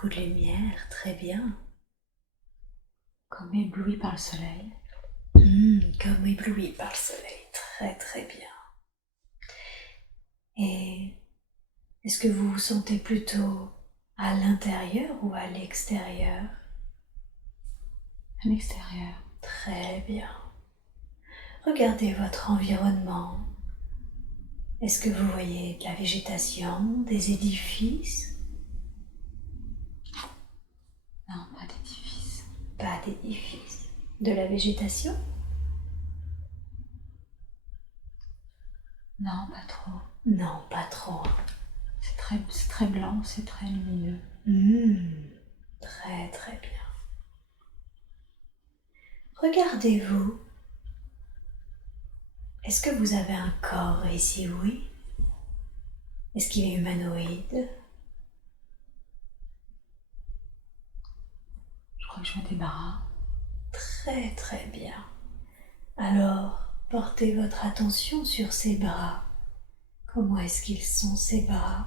beaucoup de lumière, très bien. Comme ébloui par le soleil. Comme ébloui par le soleil, très très bien. Et est-ce que vous vous sentez plutôt à l'intérieur ou à l'extérieur? À l'extérieur. Très bien. Regardez votre environnement. Est-ce que vous voyez de la végétation, des édifices? Non, pas d'édifice. Pas d'édifices. De la végétation? Non, pas trop. Non, pas trop. C'est très blanc, c'est très lumineux. Très très bien. Regardez-vous. Est-ce que vous avez un corps et si oui, est-ce qu'il est humanoïde? Je crois que je me débarrasse. Très très bien. Alors, portez votre attention sur ses bras. Comment est-ce qu'ils sont ces bras?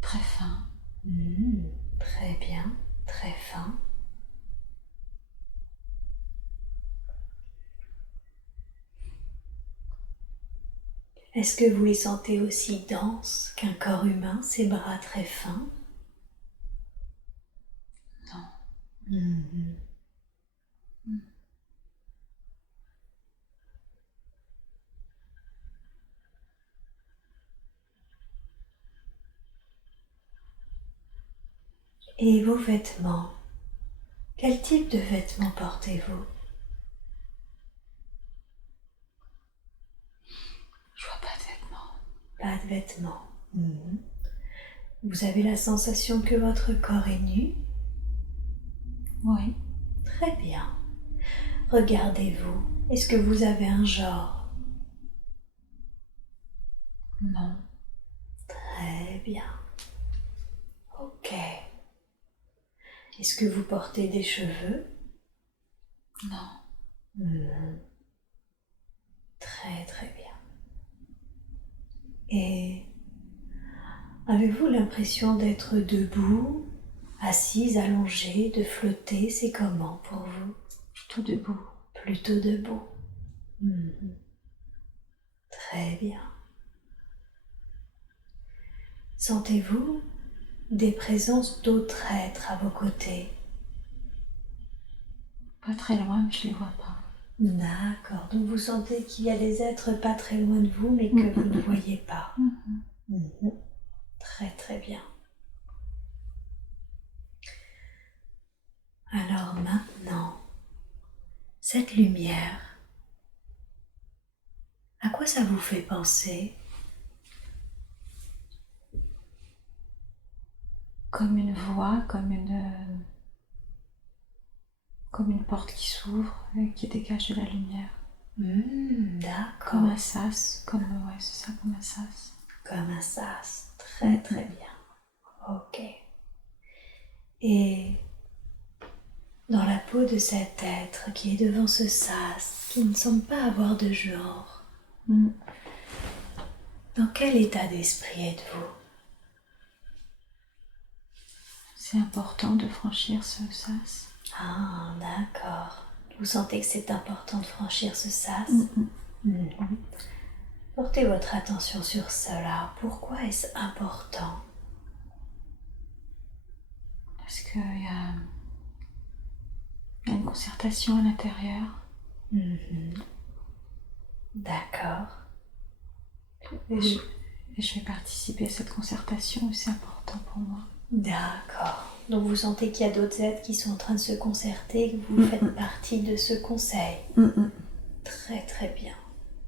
Très fin. Très bien, très fin. Est-ce que vous les sentez aussi denses qu'un corps humain, ces bras très fins? Non. Et vos vêtements? Quel type de vêtements portez-vous? Je vois pas de vêtements. Pas de vêtements. Vous avez la sensation que votre corps est nu? Oui. Très bien. Regardez-vous. Est-ce que vous avez un genre? Non. Très bien. Ok. Est-ce que vous portez des cheveux? Non. Très très bien. Et avez-vous l'impression d'être debout, assise, allongée, de flotter? C'est comment pour vous? Plutôt debout. Plutôt debout. Très bien. Sentez-vous des présences d'autres êtres à vos côtés? Pas très loin, mais je les vois pas. D'accord, donc vous sentez qu'il y a des êtres pas très loin de vous, mais que vous ne voyez pas. Très très bien. Alors maintenant, cette lumière, à quoi ça vous fait penser? Comme une voix, comme une porte qui s'ouvre et qui dégage de la lumière. D'accord. Comme un sas, ouais, c'est ça, comme un sas. Comme un sas, très très bien. Ok. Et dans la peau de cet être qui est devant ce sas, qui ne semble pas avoir de genre, dans quel état d'esprit êtes-vous? C'est important de franchir ce sas. Ah, d'accord. Vous sentez que c'est important de franchir ce sas? Portez votre attention sur cela. Pourquoi est-ce important? Parce qu'il y a une concertation à l'intérieur. D'accord. Et je vais participer à cette concertation et c'est important pour moi. D'accord. Donc vous sentez qu'il y a d'autres êtres qui sont en train de se concerter, que vous faites partie de ce conseil. Très très bien.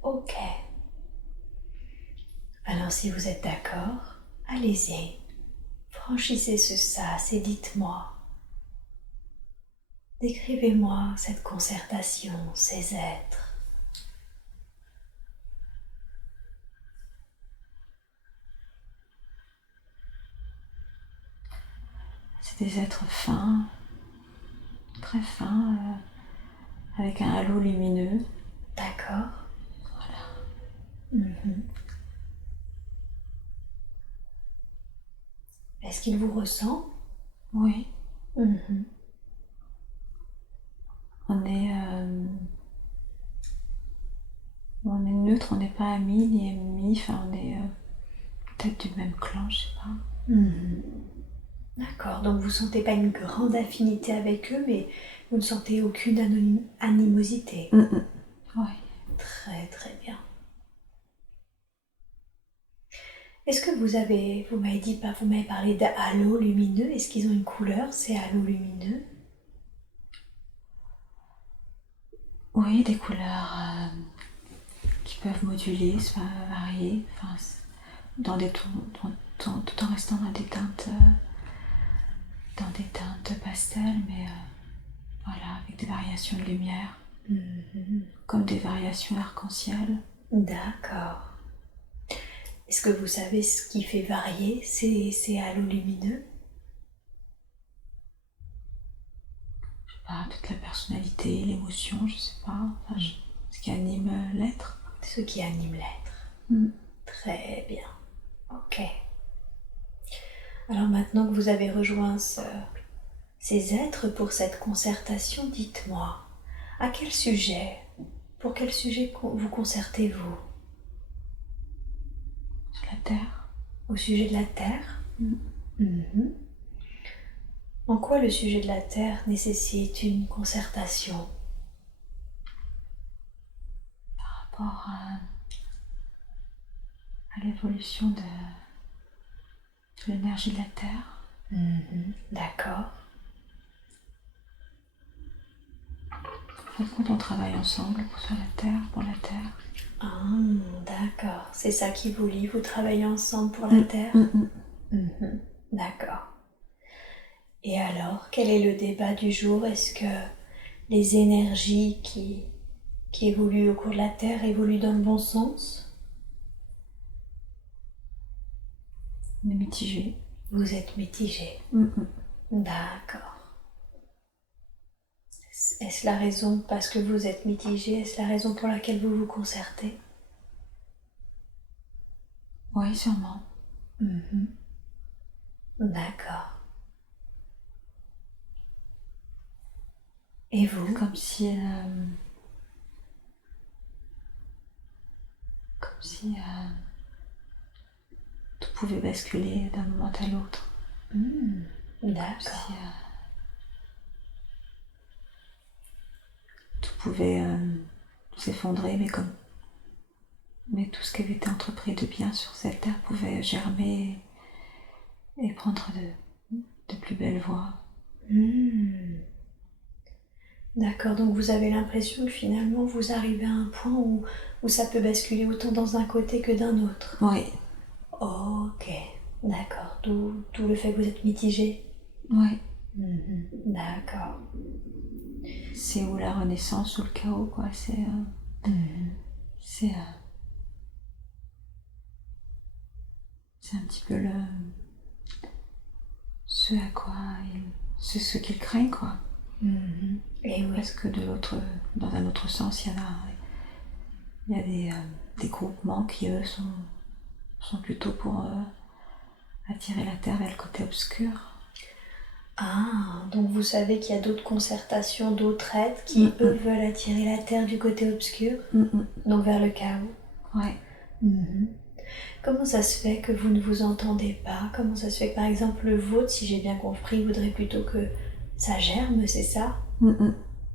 Ok. Alors si vous êtes d'accord, allez-y. Franchissez ce sas et dites-moi. Décrivez-moi cette concertation, ces êtres. C'est des êtres fins, très fins, avec un halo lumineux. D'accord. Voilà. Est-ce qu'il vous ressent? Oui. Mhm. On est neutre, on n'est pas amis ni ennemis, enfin on est peut-être du même clan, je sais pas. Mhm. D'accord, donc vous ne sentez pas une grande affinité avec eux, mais vous ne sentez aucune animosité. Oui. Très très bien. Est-ce que vous m'avez dit, vous m'avez parlé d'halos lumineux, est-ce qu'ils ont une couleur, ces halos lumineux? Oui, des couleurs qui peuvent moduler, varier, enfin, dans des tons, tout en restant dans des teintes pastel, mais voilà, avec des variations de lumière, comme des variations arc-en-ciel. D'accord. Est-ce que vous savez ce qui fait varier ces halos lumineux? Toute la personnalité, l'émotion, je sais pas, enfin, ce qui anime l'être. Ce qui anime l'être. Très bien. Ok. Alors maintenant que vous avez rejoint ces êtres pour cette concertation, dites-moi, à quel sujet, pour quel sujet vous concertez-vous? Sur la terre. Au sujet de la Terre? Mhm. En quoi le sujet de la Terre nécessite une concertation? Par rapport à l'évolution de l'énergie de la terre. D'accord. Quand on travaille ensemble sur la terre, pour la terre. Ah, d'accord. C'est ça qui vous lie, vous travaillez ensemble pour la Terre? D'accord. Et alors, quel est le débat du jour? Est-ce que les énergies qui évoluent au cours de la Terre évoluent dans le bon sens? On est mitigé. Vous êtes mitigé. D'accord. Est-ce la raison, parce que vous êtes mitigé, est-ce la raison pour laquelle vous vous concertez? Oui, sûrement. D'accord. Et vous? Comme si tout pouvait basculer d'un moment à l'autre. D'accord. Si, tout pouvait s'effondrer, mais tout ce qui avait été entrepris de bien sur cette terre pouvait germer et prendre de plus belles voies. D'accord, donc vous avez l'impression que finalement vous arrivez à un point où ça peut basculer autant dans un côté que d'un autre. Oui. Ok, d'accord, d'où le fait que vous êtes mitigé. Oui. D'accord. C'est ou la renaissance ou le chaos, quoi. C'est un petit peu ce à quoi c'est ce qu'ils craignent, quoi. Et oui. Parce que dans un autre sens, il y a des groupements qui, eux, sont plutôt pour attirer la Terre vers le côté obscur. Ah, donc vous savez qu'il y a d'autres concertations, d'autres êtres qui, eux, veulent attirer la Terre du côté obscur, donc vers le chaos. Ouais. Comment ça se fait que vous ne vous entendez pas? Comment ça se fait que, par exemple, le vôtre, si j'ai bien compris, voudrait plutôt que ça germe, c'est ça?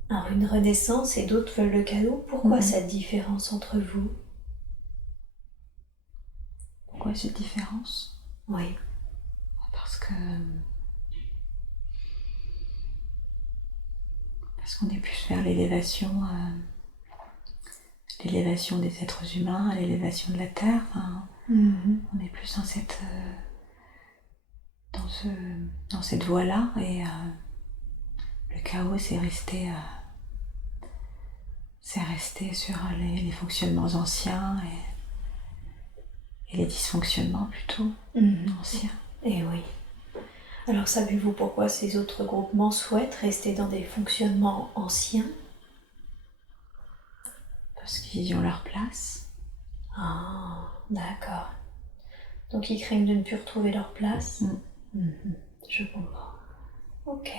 Alors, une renaissance et d'autres veulent le chaos. Pourquoi cette différence entre vous? Pourquoi cette différence? Oui. Parce qu'on est plus vers l'élévation des êtres humains, l'élévation de la Terre. On est plus dans cette voie-là, et le chaos c'est resté sur les fonctionnements anciens et les dysfonctionnements plutôt anciens. Et oui. Alors savez-vous pourquoi ces autres groupements souhaitent rester dans des fonctionnements anciens? Parce qu'ils ont leur place. Ah, d'accord. Donc ils craignent de ne plus retrouver leur place. Je comprends. Ok.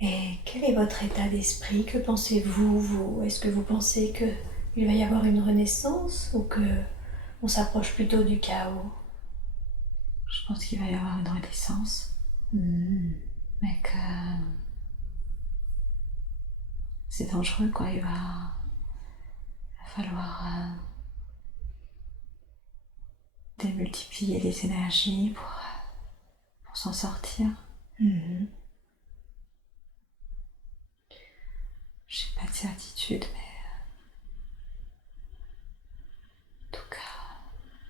Et quel est votre état d'esprit? Que pensez-vous, vous? Est-ce que vous pensez qu'il va y avoir une renaissance ou que on s'approche plutôt du chaos? Je pense qu'il va y avoir une renaissance, mais que c'est dangereux, quoi. Il va falloir démultiplier les énergies pour s'en sortir. J'ai pas de certitude, mais en tout cas,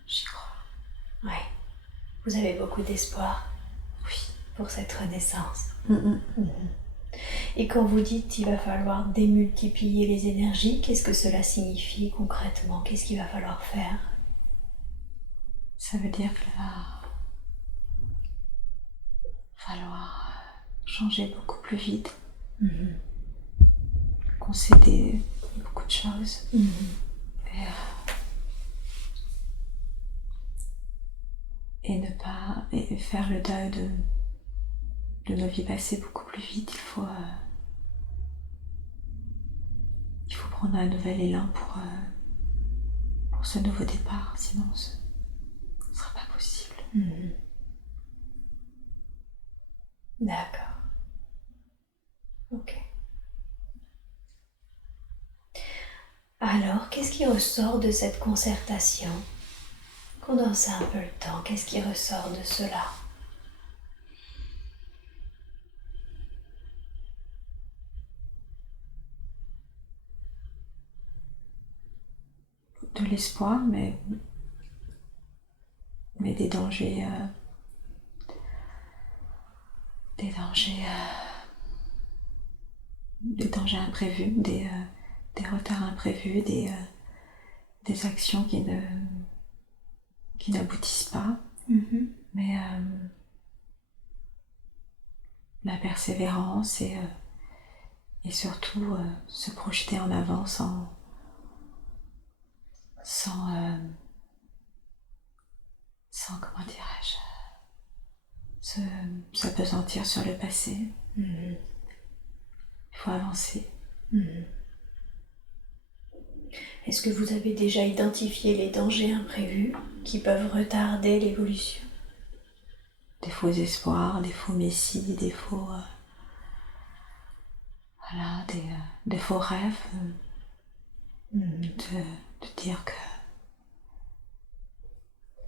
j'y crois. Ouais. Vous avez beaucoup d'espoir. Oui. Pour cette renaissance. Et quand vous dites qu'il va falloir démultiplier les énergies, qu'est-ce que cela signifie concrètement? Qu'est-ce qu'il va falloir faire? Ça veut dire qu'il va falloir changer beaucoup plus vite, concéder beaucoup de choses, et ne pas et faire le deuil de nos vies passées beaucoup plus vite. Il faut prendre un nouvel élan pour ce nouveau départ, sinon ce ne sera pas possible. D'accord. Ok. Alors, qu'est-ce qui ressort de cette concertation? Condensez un peu le temps. Qu'est-ce qui ressort de cela? De l'espoir, mais des dangers, des dangers imprévus, des retards imprévus, des actions qui n'aboutissent pas, mais la persévérance et surtout se projeter en avant sans comment dirais-je, s'appesantir sur le passé. Il faut avancer. Est-ce que vous avez déjà identifié les dangers imprévus qui peuvent retarder l'évolution? Des faux espoirs, des faux messies, des faux... des faux rêves. De dire que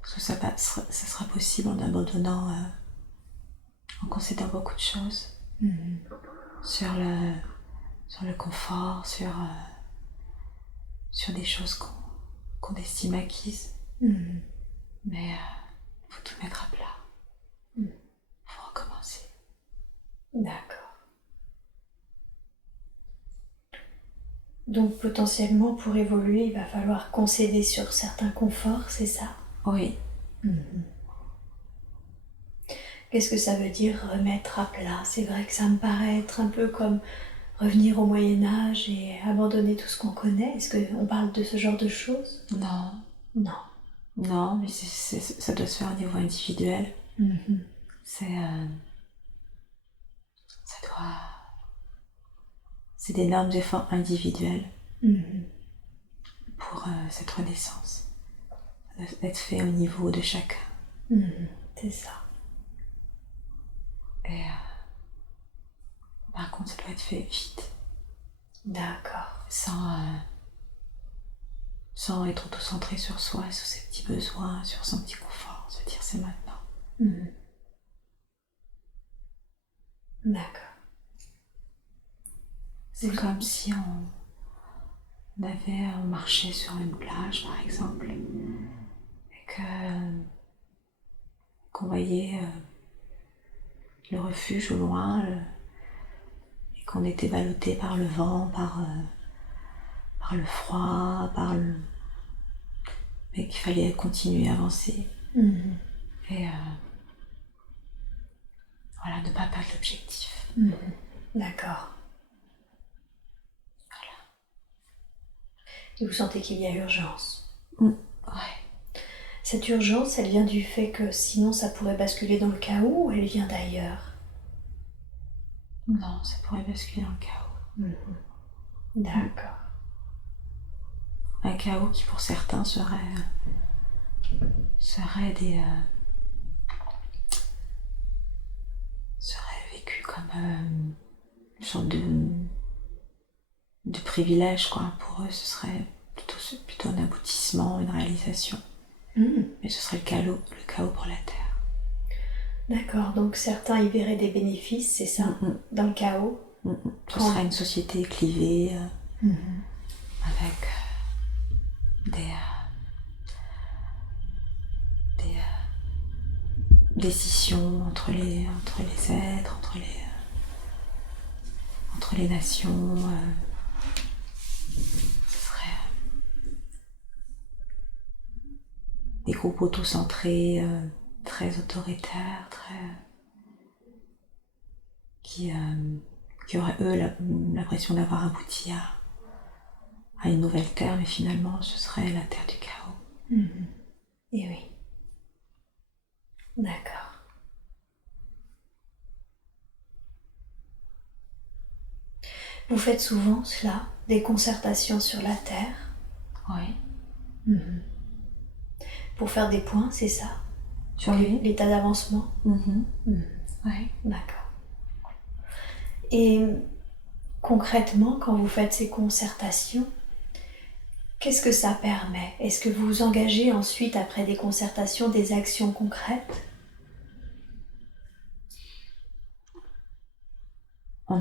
ça sera possible en abandonnant, en concédant beaucoup de choses sur le confort, sur des choses qu'on estime acquises. Mais il faut tout mettre à plat. Il faut recommencer. D'accord. Donc potentiellement pour évoluer, il va falloir concéder sur certains conforts, c'est ça? Oui. Qu'est-ce que ça veut dire remettre à plat? C'est vrai que ça me paraît être un peu comme revenir au Moyen-Âge et abandonner tout ce qu'on connaît. Est-ce qu'on parle de ce genre de choses? Non. Non. Non, mais ça doit se faire au niveau individuel. C'est d'énormes efforts individuels pour cette renaissance. Ça doit être fait au niveau de chacun. C'est ça. Et par contre, ça doit être fait vite. D'accord. Sans être auto-centré sur soi, sur ses petits besoins, sur son petit confort, se dire c'est maintenant. D'accord. C'est comme si on marchait sur une plage, par exemple, et qu'on voyait le refuge au loin, et qu'on était ballotté par le vent, par le froid, mais qu'il fallait continuer à avancer. Et voilà, ne pas perdre l'objectif. D'accord. Et vous sentez qu'il y a urgence? Ouais. Cette urgence, elle vient du fait que sinon ça pourrait basculer dans le chaos ou elle vient d'ailleurs? Non, ça pourrait basculer dans le chaos. D'accord. Un chaos qui pour certains serait vécu comme une sorte de privilège, quoi. Pour eux, ce serait plutôt un aboutissement, une réalisation. Mais ce serait le chaos pour la Terre. D'accord, donc certains y verraient des bénéfices, c'est ça, dans le chaos. Ce serait une société clivée avec des décisions entre les êtres, entre les nations. Ce serait des groupes autocentrés, très autoritaires, qui auraient eux l'impression d'avoir abouti à une nouvelle terre, mais finalement ce serait la terre du chaos. Et oui. D'accord. Vous faites souvent cela, des concertations sur la Terre? Oui. Pour faire des points, c'est ça? Sur Oui. l'état d'avancement? Oui. D'accord. Et concrètement, quand vous faites ces concertations, qu'est-ce que ça permet? Est-ce que vous vous engagez ensuite, après des concertations, des actions concrètes? On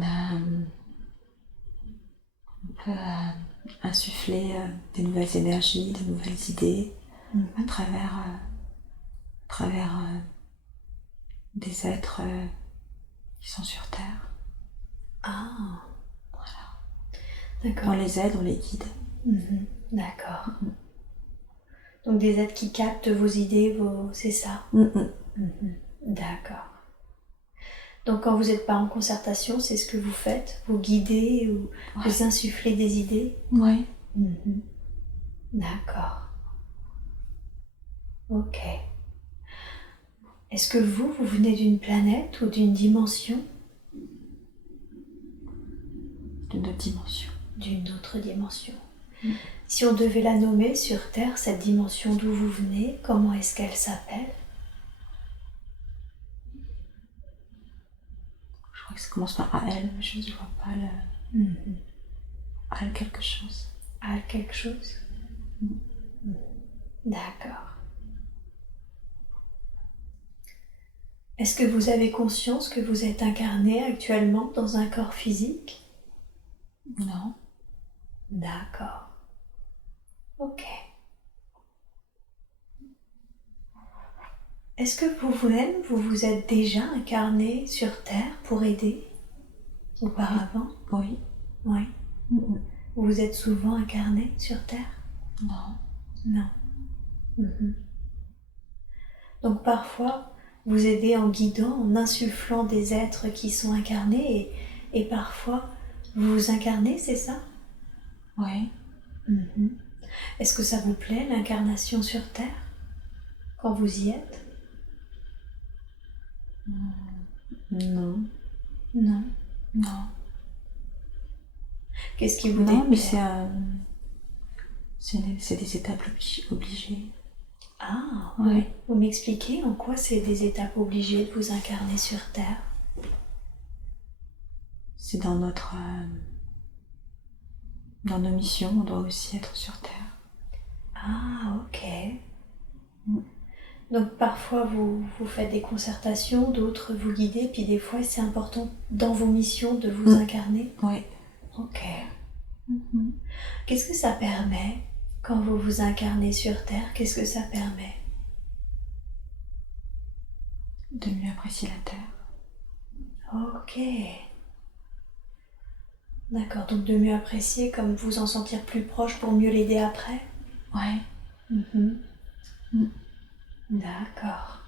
peut insuffler des nouvelles énergies, des nouvelles idées à travers des êtres qui sont sur Terre. Ah, voilà. D'accord. On les aide, on les guide. D'accord. Donc des êtres qui captent vos idées, c'est ça? D'accord. Donc quand vous n'êtes pas en concertation, c'est ce que vous faites? Vous guidez ou vous insufflez des idées? Oui. D'accord. Ok. Est-ce que vous venez d'une planète ou d'une dimension? D'une autre dimension. D'une autre dimension. Si on devait la nommer sur Terre, cette dimension d'où vous venez, comment est-ce qu'elle s'appelle? Je crois que ça commence par AL, mais je ne vois pas le... AL quelque chose. AL quelque chose? D'accord. Est-ce que vous avez conscience que vous êtes incarné actuellement dans un corps physique? Non. D'accord. Ok. Est-ce que vous-même, vous vous êtes déjà incarné sur Terre pour aider auparavant? Oui. Oui. Vous vous êtes souvent incarné sur Terre? Non. Non. Donc parfois, vous aidez en guidant, en insufflant des êtres qui sont incarnés et parfois, vous vous incarnez, c'est ça? Oui. Est-ce que ça vous plaît, l'incarnation sur Terre, quand vous y êtes? Non. Non. Non. Qu'est-ce qui vous déplaît? Non, mais c'est des étapes obligées. Ah, oui. Vous m'expliquez en quoi c'est des étapes obligées de vous incarner sur Terre? C'est dans nos missions, on doit aussi être sur Terre. Ah, ok. Donc parfois vous faites des concertations, d'autres vous guidez, puis des fois c'est important dans vos missions de vous incarner? Oui. Ok. Qu'est-ce que ça permet quand vous vous incarnez sur Terre? Qu'est-ce que ça permet? De mieux apprécier la Terre. Ok. D'accord, donc de mieux apprécier, comme vous en sentir plus proche pour mieux l'aider après? Ouais. D'accord.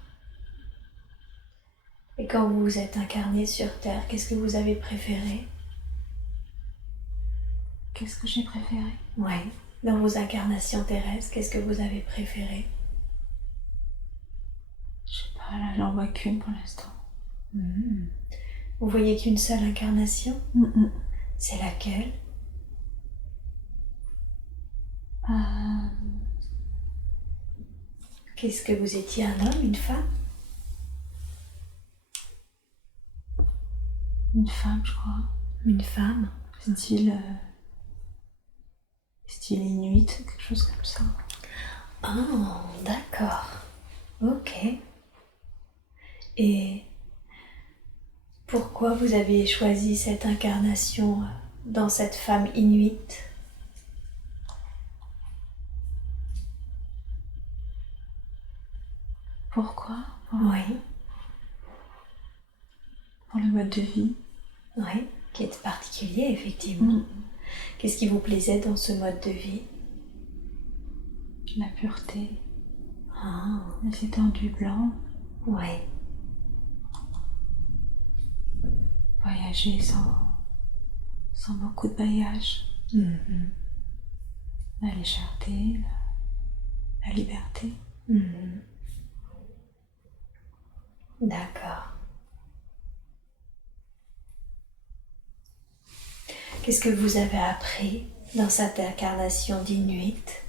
Et quand vous vous êtes incarné sur Terre, qu'est-ce que vous avez préféré? Qu'est-ce que j'ai préféré? Oui, dans vos incarnations terrestres, qu'est-ce que vous avez préféré? j'en vois qu'une pour l'instant. Vous voyez qu'une seule incarnation? C'est laquelle? Qu'est-ce que vous étiez, un homme, une femme? Une femme, je crois. Une femme? Style inuit, quelque chose comme ça. Oh, d'accord. Ok. Et pourquoi vous avez choisi cette incarnation dans cette femme inuite? Pourquoi? Oui. Pour le mode de vie. Oui, qui est particulier, effectivement. Qu'est-ce qui vous plaisait dans ce mode de vie? La pureté. Les étendues blancs. Oui. Voyager sans beaucoup de bagages. La légèreté, la liberté. D'accord. Qu'est-ce que vous avez appris dans cette incarnation d'Inuit?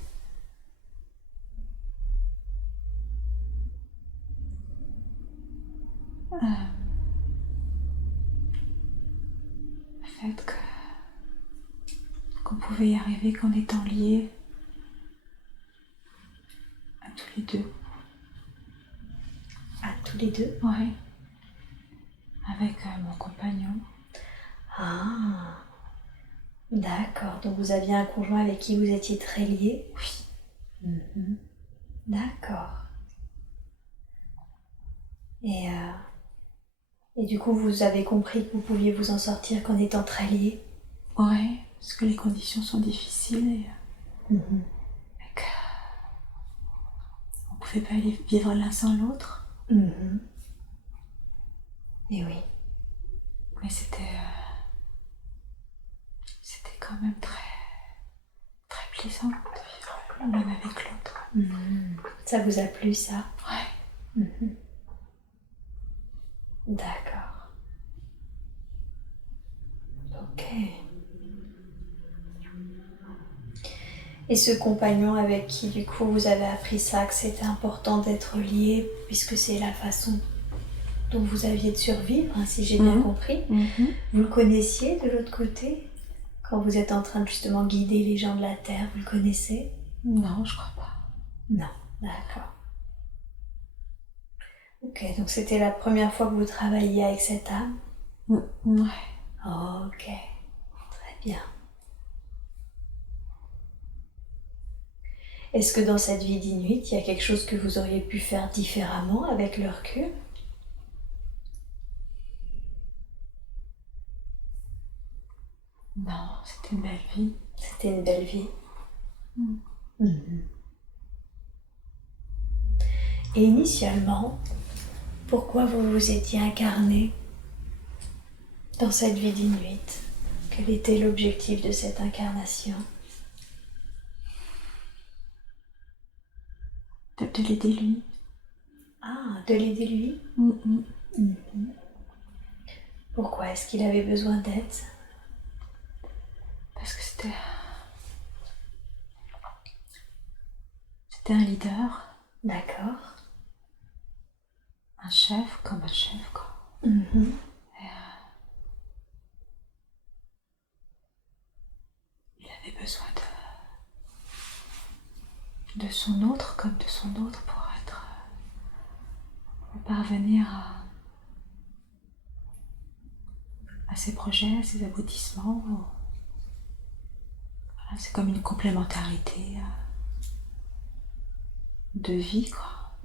Le fait qu'on pouvait y arriver qu'en étant liés à tous les deux. À tous les deux? Oui. Avec mon compagnon. Ah, d'accord. Donc vous aviez un conjoint avec qui vous étiez très liés? Oui. D'accord. Et du coup, vous avez compris que vous pouviez vous en sortir qu'en étant très liés? Oui, parce que les conditions sont difficiles et qu'on ne pouvait pas aller vivre l'un sans l'autre. Et oui. Mais c'était quand même très, très plaisant de vivre l'un avec l'autre. Ça vous a plu, ça? Oui. D'accord. Ok. Et ce compagnon avec qui, du coup, vous avez appris ça, que c'était important d'être lié, puisque c'est la façon dont vous aviez de survivre, hein, si j'ai bien compris. Vous le connaissiez de l'autre côté? Quand vous êtes en train de justement guider les gens de la Terre, vous le connaissez? Non, je crois pas. Non, d'accord. Ok, donc c'était la première fois que vous travailliez avec cette âme? Ouais. Ok, très bien. Est-ce que dans cette vie d'Inuit, il y a quelque chose que vous auriez pu faire différemment avec le recul? Non, c'était une belle vie. C'était une belle vie. Et initialement, pourquoi vous vous étiez incarné dans cette vie d'Inuit? Quel était l'objectif de cette incarnation? De l'aider lui. Ah, de l'aider lui? Pourquoi est-ce qu'il avait besoin d'aide? Parce que c'était un leader. D'accord. Un chef, comme un chef, quoi. Il avait besoin de son autre comme de son autre pour parvenir à ses projets, à ses aboutissements. Voilà, c'est comme une complémentarité de vie, quoi.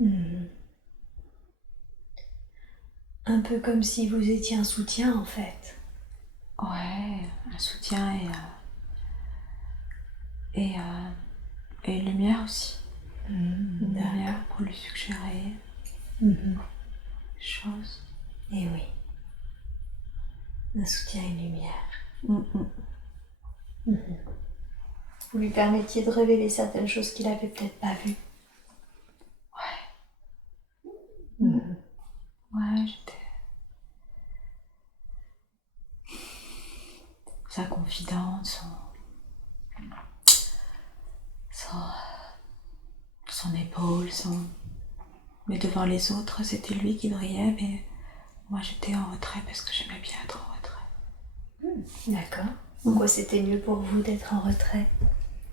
Un peu comme si vous étiez un soutien, en fait. Ouais, un soutien et une lumière aussi. Une lumière pour lui suggérer des choses. Et oui. Un soutien et une lumière. Vous lui permettiez de révéler certaines choses qu'il avait peut-être pas vues. Ouais. Ouais, j'étais sa confidente, son épaule, mais devant les autres, c'était lui qui brillait, mais moi j'étais en retrait parce que j'aimais bien être en retrait. D'accord. Pourquoi c'était mieux pour vous d'être en retrait?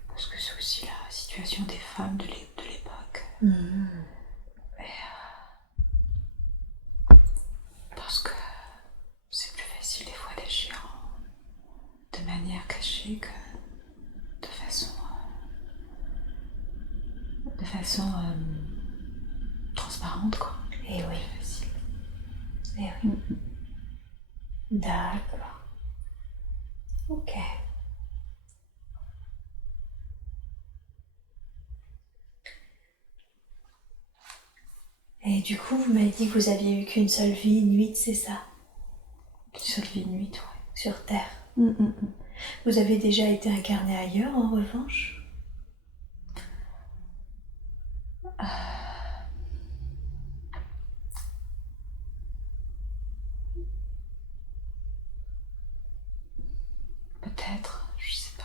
Parce que c'est aussi la situation des femmes de l'époque. Parce que c'est plus facile des fois d'agir de manière cachée que de façon transparente, quoi. Eh oui. Plus facile. Eh oui. D'accord. Ok. Et du coup, vous m'avez dit que vous aviez eu qu'une seule vie, une nuit, c'est ça? Une seule vie, une nuit, ouais. Sur Terre. Vous avez déjà été incarné ailleurs, en revanche? Peut-être, je sais pas.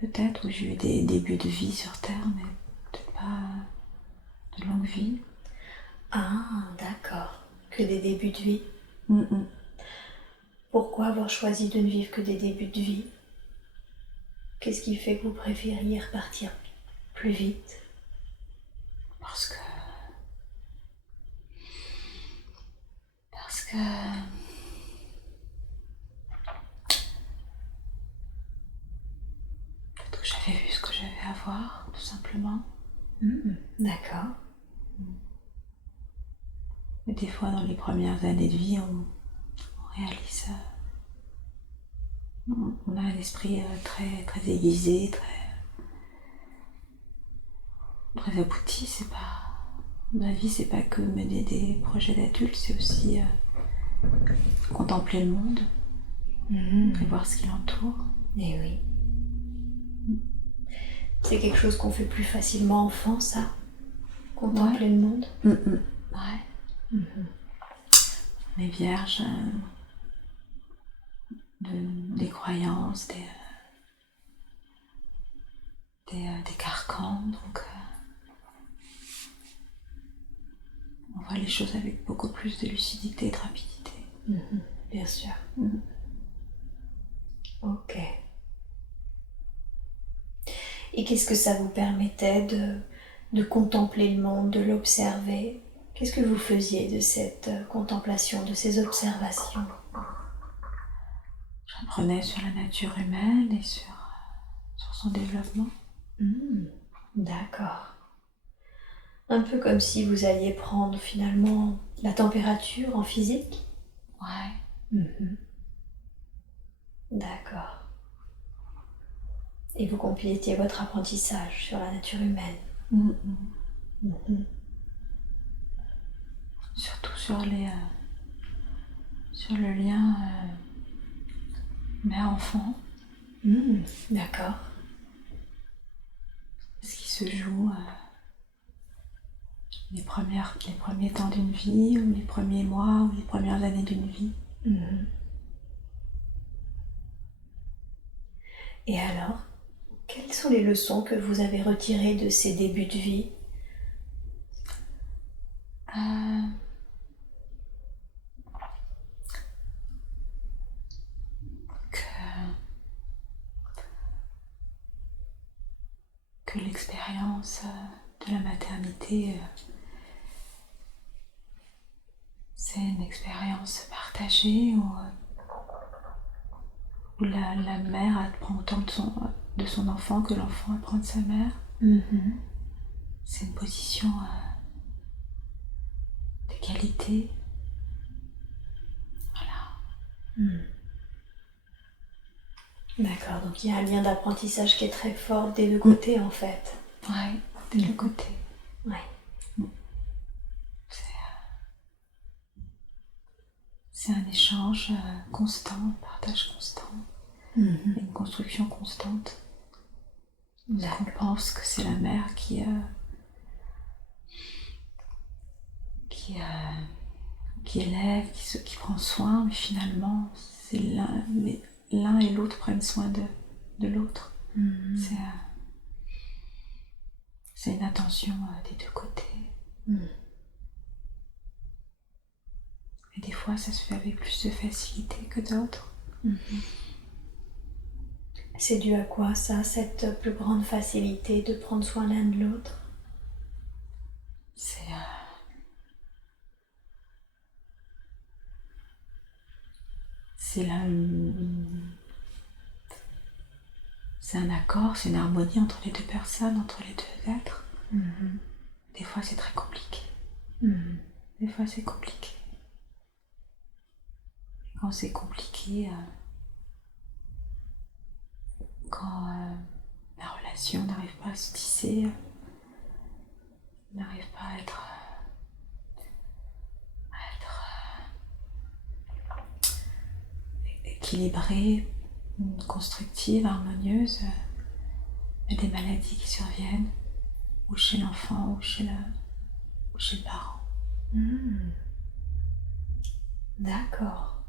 Peut-être où j'ai eu des débuts de vie sur Terre, mais peut-être pas de longue vie. Ah, d'accord. Que des débuts de vie. Mm-mm. Pourquoi avoir choisi de ne vivre que des débuts de vie? Qu'est-ce qui fait que vous préfériez repartir plus vite? Parce que peut-être que j'avais vu ce que j'avais à voir, tout simplement. D'accord. Mais des fois, dans les premières années de vie, on réalise. On a un esprit très, très aiguisé, très abouti. C'est pas. Ma vie, c'est pas que mener des projets d'adulte, c'est aussi contempler le monde et voir ce qui l'entoure. Eh oui. C'est quelque chose qu'on fait plus facilement enfant, ça? Contempler le monde? Ouais. On est vierge des croyances, des carcans, donc on voit les choses avec beaucoup plus de lucidité et de rapidité. Bien sûr. Ok. Et qu'est-ce que ça vous permettait de contempler le monde, de l'observer? Qu'est-ce que vous faisiez de cette contemplation, de ces observations? J'apprenais sur la nature humaine et sur son développement. D'accord. Un peu comme si vous alliez prendre finalement la température en physique? Ouais. D'accord. Et vous complétiez votre apprentissage sur la nature humaine? Surtout sur le lien mère-enfant. D'accord. Ce qui se joue les premiers temps d'une vie, ou les premiers mois, ou les premières années d'une vie. Et alors, quelles sont les leçons que vous avez retirées de ces débuts de vie? Que l'expérience de la maternité, c'est une expérience partagée où la mère apprend autant de son enfant que l'enfant apprend de sa mère. C'est une position d'égalité. Voilà. D'accord, donc il y a un lien d'apprentissage qui est très fort des deux côtés en fait. Ouais, des deux côtés. Ouais. C'est un échange constant, un partage constant. une construction constante. On pense que c'est la mère qui élève, qui prend soin, mais finalement, c'est l'un et l'autre prennent soin de l'autre. C'est une attention des deux côtés. Et des fois, ça se fait avec plus de facilité que d'autres. C'est dû à quoi ça, cette plus grande facilité de prendre soin l'un de l'autre? C'est un accord, c'est une harmonie entre les deux personnes, entre les deux êtres. Des fois, c'est très compliqué. Des fois, c'est compliqué. Et quand c'est compliqué, quand la relation n'arrive pas à se tisser, n'arrive pas à être équilibrée, constructive, harmonieuse, il y a des maladies qui surviennent, ou chez l'enfant, ou chez le parent. D'accord.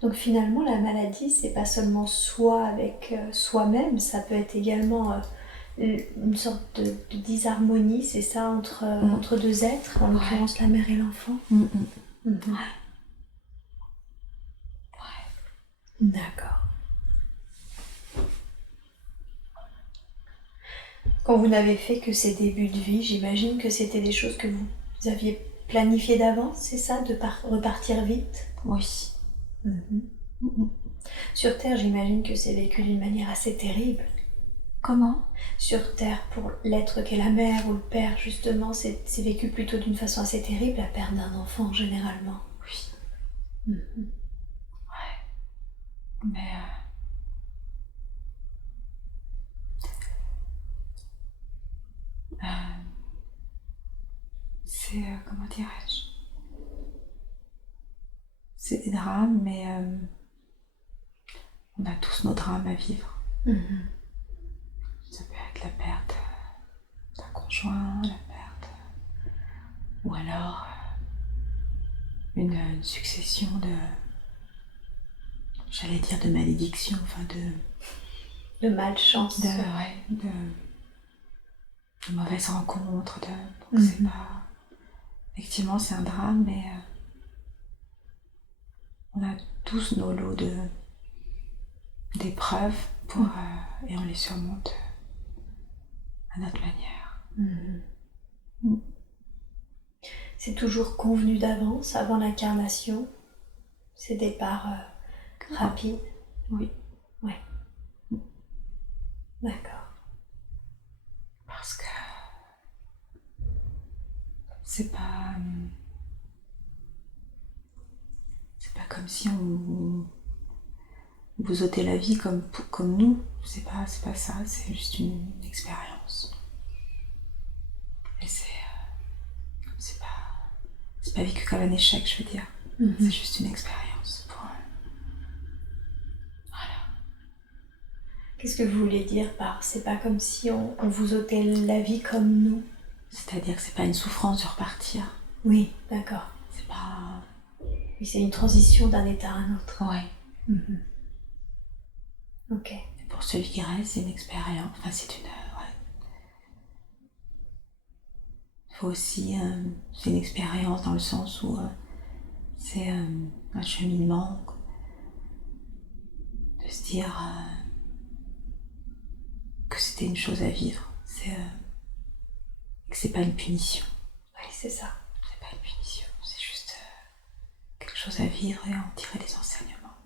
Donc finalement, la maladie, c'est pas seulement soi avec soi-même, ça peut être également une sorte de disharmonie, c'est ça, entre deux êtres, en l'occurrence la mère et l'enfant. D'accord. Quand vous n'avez fait que ces débuts de vie, j'imagine que c'était des choses que vous aviez planifiées d'avance, c'est ça, de repartir vite? Oui. Sur Terre, j'imagine que c'est vécu d'une manière assez terrible. Comment? Sur Terre, pour l'être qu'est la mère ou le père, justement, c'est vécu plutôt d'une façon assez terrible, la perte d'un enfant, généralement. Oui. Mais c'est, comment dirais-je, c'est des drames, mais on a tous nos drames à vivre. Ça peut être la perte d'un conjoint, la perte, ou alors une succession j'allais dire de malédictions, enfin de malchance, de mauvaises rencontres, donc c'est pas... Effectivement, c'est un drame, mais on a tous nos lots d'épreuves et on les surmonte à notre manière. C'est toujours convenu d'avance, avant l'incarnation, ces départs rapides? Oui. Ouais. D'accord. Parce que c'est pas comme si on vous ôtait la vie comme nous. C'est pas ça, c'est juste une expérience. Et c'est pas vécu comme un échec, je veux dire. C'est juste une expérience. Voilà. Qu'est-ce que vous voulez dire par c'est pas comme si on vous ôtait la vie comme nous? C'est-à-dire que c'est pas une souffrance de repartir. Oui, d'accord. C'est pas... Oui, c'est une transition d'un état à un autre. Ouais. Ok. Et pour celui qui reste, c'est une expérience. Enfin, c'est une... Faut aussi... c'est une expérience dans le sens où c'est un cheminement de se dire que c'était une chose à vivre. Que c'est pas une punition. Oui, c'est ça. C'est pas une punition, c'est juste quelque chose à vivre et en tirer des enseignements.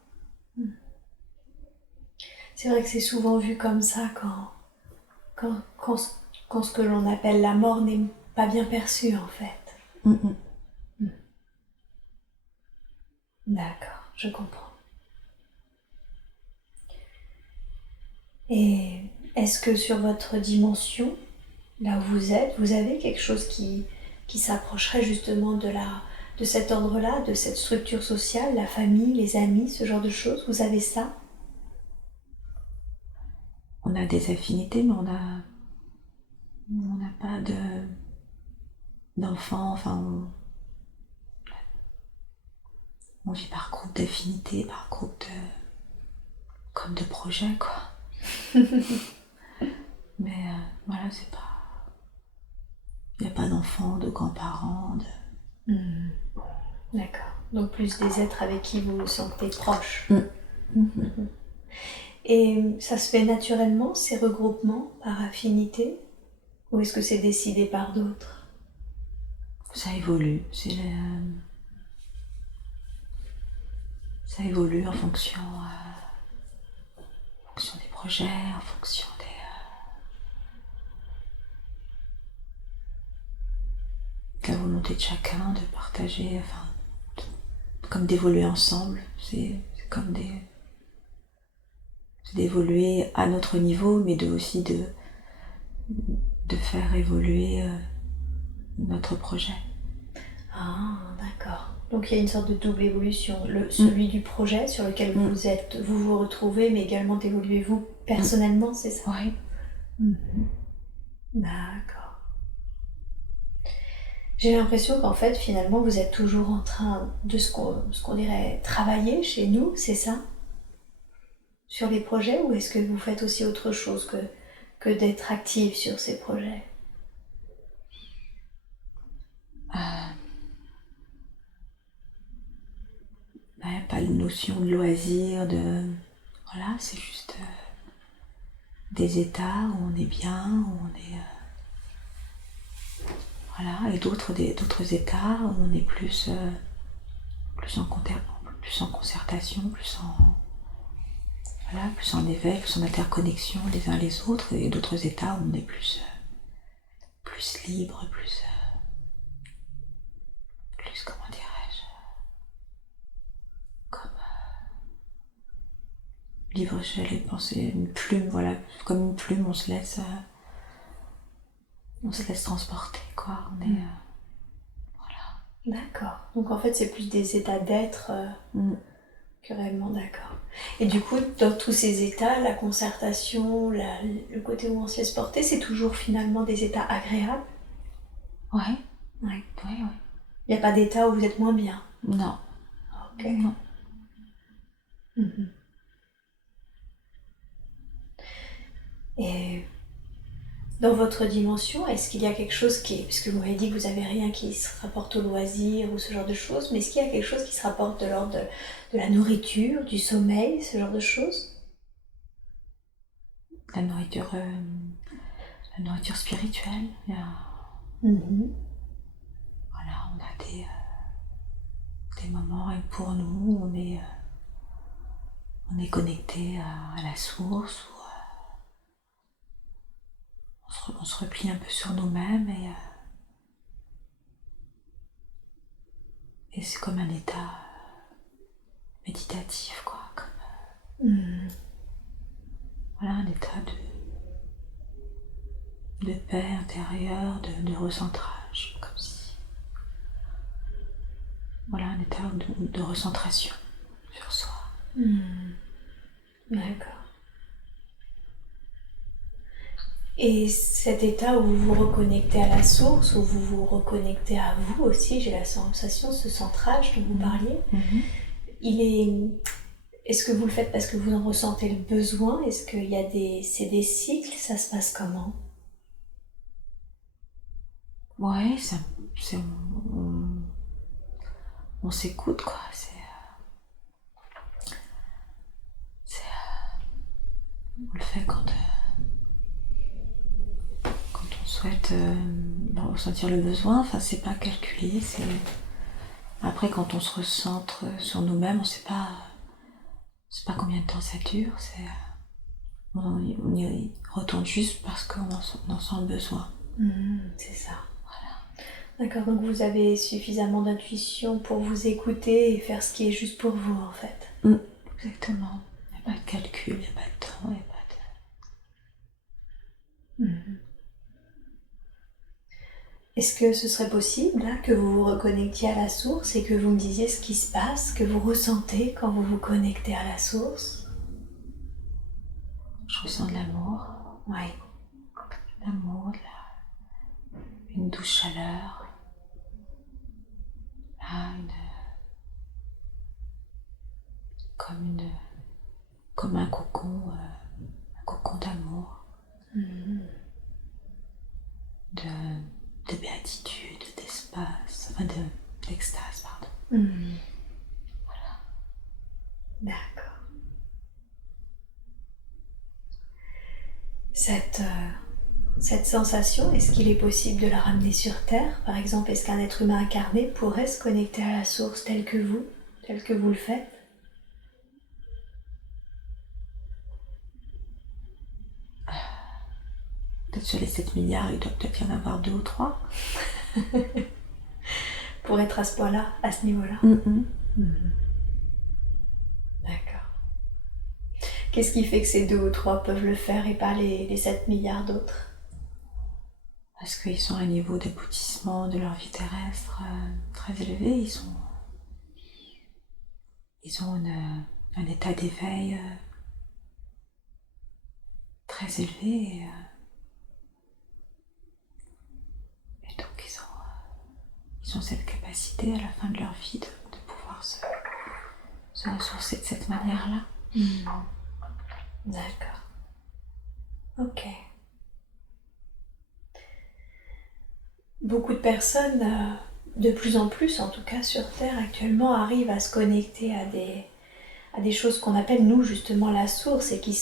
C'est vrai que c'est souvent vu comme ça quand ce que l'on appelle la mort n'est pas bien perçu en fait. D'accord, je comprends. Et est-ce que sur votre dimension, là où vous êtes, vous avez quelque chose qui s'approcherait justement de cet ordre-là, de cette structure sociale, la famille, les amis, ce genre de choses? Vous avez ça? on a des affinités, mais on n'a pas d'enfants, enfin on vit par groupe d'affinités, par groupe comme de projets, quoi. Mais voilà, c'est pas... Il n'y a pas d'enfants, de grands-parents, D'accord. Donc plus des êtres avec qui vous vous sentez proche. Et ça se fait naturellement, ces regroupements par affinité? Ou est-ce que c'est décidé par d'autres? Ça évolue. Ça évolue en fonction des projets, en fonction de la volonté de chacun de partager, comme d'évoluer ensemble. C'est comme c'est d'évoluer à notre niveau, mais aussi de faire évoluer notre projet. Ah, d'accord. Donc il y a une sorte de double évolution. Celui du projet sur lequel vous vous retrouvez, mais également d'évoluer vous personnellement, c'est ça? Oui. D'accord. J'ai l'impression qu'en fait, finalement, vous êtes toujours en train de ce qu'on dirait travailler chez nous, c'est ça? Sur les projets, ou est-ce que vous faites aussi autre chose que d'être active sur ces projets? Pas de notion de loisir, voilà, c'est juste des états où on est bien, où on est... voilà, et d'autres états où on est plus en concertation, plus en éveil, plus en interconnexion les uns les autres, et d'autres états où on est plus libre, plus comment dirais-je, comme libre, j'allais penser une plume, voilà, comme une plume, on se laisse transporter, quoi. On est D'accord. Donc en fait, c'est plus des états d'être que réellement, d'accord. Et du coup, dans tous ces états, la concertation, le côté où on se laisse porter, c'est toujours finalement des états agréables? Ouais. Ouais. Ouais. Il n'y a pas d'état où vous êtes moins bien? Non. Ok. Non. Et dans votre dimension, est-ce qu'il y a quelque chose puisque vous m'avez dit que vous n'avez rien qui se rapporte au loisir ou ce genre de choses, mais est-ce qu'il y a quelque chose qui se rapporte de l'ordre de la nourriture, du sommeil, ce genre de choses? La nourriture spirituelle. Voilà, on a des moments pour nous où on est connecté à la source, où on se replie un peu sur nous-mêmes, et c'est comme un état méditatif, quoi. Voilà, un état de paix intérieure, de recentrage, comme si... Voilà, un état de recentration sur soi. D'accord. Et cet état où vous vous reconnectez à la source, où vous vous reconnectez à vous aussi, j'ai la sensation, ce centrage dont vous parliez, est-ce que vous le faites parce que vous en ressentez le besoin? Est-ce qu'il y a c'est des cycles? Ça se passe comment? Ouais, on s'écoute, quoi. On le fait quand on souhaite ressentir le besoin. Enfin, c'est pas calculé. Après, quand on se recentre sur nous-mêmes, on sait pas combien de temps ça dure. On y retourne juste parce qu'on en sent le besoin. C'est ça. Voilà. D'accord, donc vous avez suffisamment d'intuition pour vous écouter et faire ce qui est juste pour vous, en fait. Exactement. Il n'y a pas de calcul, il n'y a pas de temps, il n'y a pas de... Est-ce que ce serait possible là, que vous vous reconnectiez à la source et que vous me disiez ce qui se passe, que vous ressentez quand vous vous connectez à la source? Je ressens de l'amour. Oui. L'amour, une douce chaleur. Là, comme un cocon d'amour. De béatitude, d'espace, d'extase, pardon. Voilà. D'accord. Cette sensation, est-ce qu'il est possible de la ramener sur Terre? Par exemple, est-ce qu'un être humain incarné pourrait se connecter à la source telle que vous le faites? Peut-être sur les 7 milliards, il doit peut-être y en avoir 2 ou 3. Pour être à ce point-là, à ce niveau-là. D'accord. Qu'est-ce qui fait que ces 2 ou 3 peuvent le faire et pas les 7 milliards d'autres? Parce qu'ils sont à un niveau d'aboutissement de leur vie terrestre très élevé. Ils ont un état d'éveil très élevé. Et donc ils ont cette capacité à la fin de leur vie de pouvoir se ressourcer de cette manière-là. D'accord. Ok. Beaucoup de personnes, de plus en plus en tout cas sur Terre actuellement, arrivent à se connecter à des choses qu'on appelle nous justement la source et qui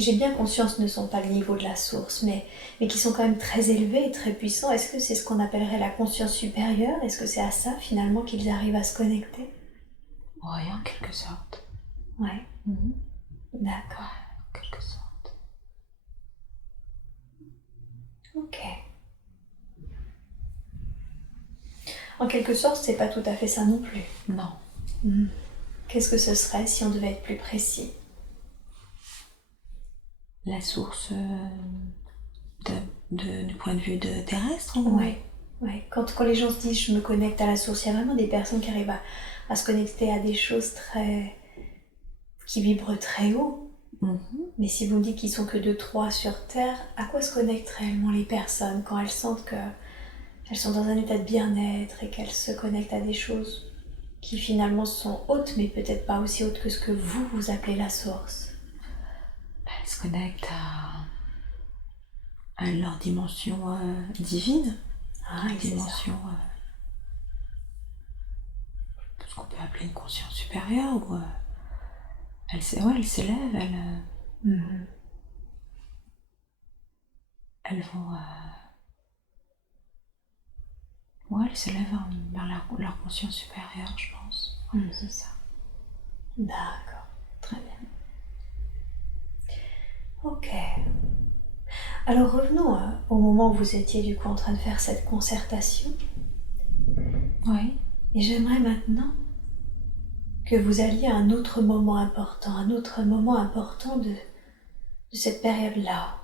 j'ai bien conscience ne sont pas le niveau de la source, mais qui sont quand même très élevés et très puissants. Est-ce que c'est ce qu'on appellerait la conscience supérieure? Est-ce que c'est à ça finalement qu'ils arrivent à se connecter? Oui, en quelque sorte. Ouais. D'accord. En quelque sorte. Ok. En quelque sorte, c'est pas tout à fait ça non plus. Non. Qu'est-ce que ce serait si on devait être plus précis? La source du point de vue terrestre? Oui. Quand les gens se disent je me connecte à la source, il y a vraiment des personnes qui arrivent à se connecter à des choses qui vibrent très haut. Mais si vous me dites qu'ils sont que 2-3 sur Terre, à quoi se connectent réellement les personnes quand elles sentent qu'elles sont dans un état de bien-être et qu'elles se connectent à des choses qui finalement sont hautes, mais peut-être pas aussi hautes que ce que vous appelez la source? Elles se connectent à leur dimension divine, dimension, ce qu'on peut appeler une conscience supérieure, où elles s'élèvent, elles vont... elles s'élèvent vers leur conscience supérieure, je pense. C'est ça. D'accord, très bien. Ok. Alors revenons au moment où vous étiez du coup en train de faire cette concertation. Oui. Et j'aimerais maintenant que vous alliez à un autre moment important de cette période-là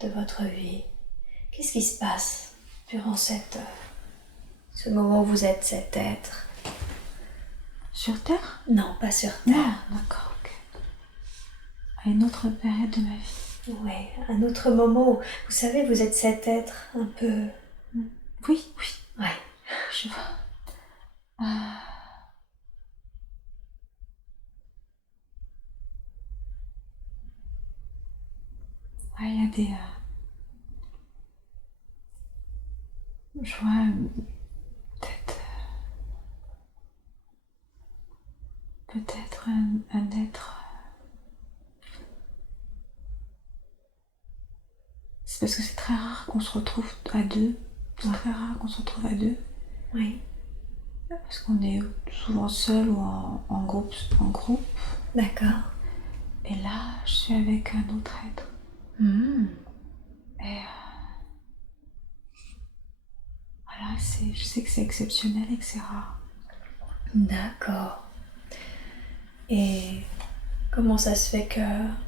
de votre vie. Qu'est-ce qui se passe durant ce moment où vous êtes cet être? Sur Terre? Non, pas sur Terre. Non, d'accord, ok. À une autre période de ma vie. Oui, un autre moment où, vous savez, vous êtes cet être un peu... Oui. Ouais. Je vois. Il y a des... je vois peut-être un être... C'est parce que c'est très rare qu'on se retrouve à deux. C'est très rare qu'on se retrouve à deux. Oui. Parce qu'on est souvent seul ou en groupe. D'accord. Et là, je suis avec un autre être. Et voilà, je sais que c'est exceptionnel et que c'est rare. D'accord. Et comment ça se fait que...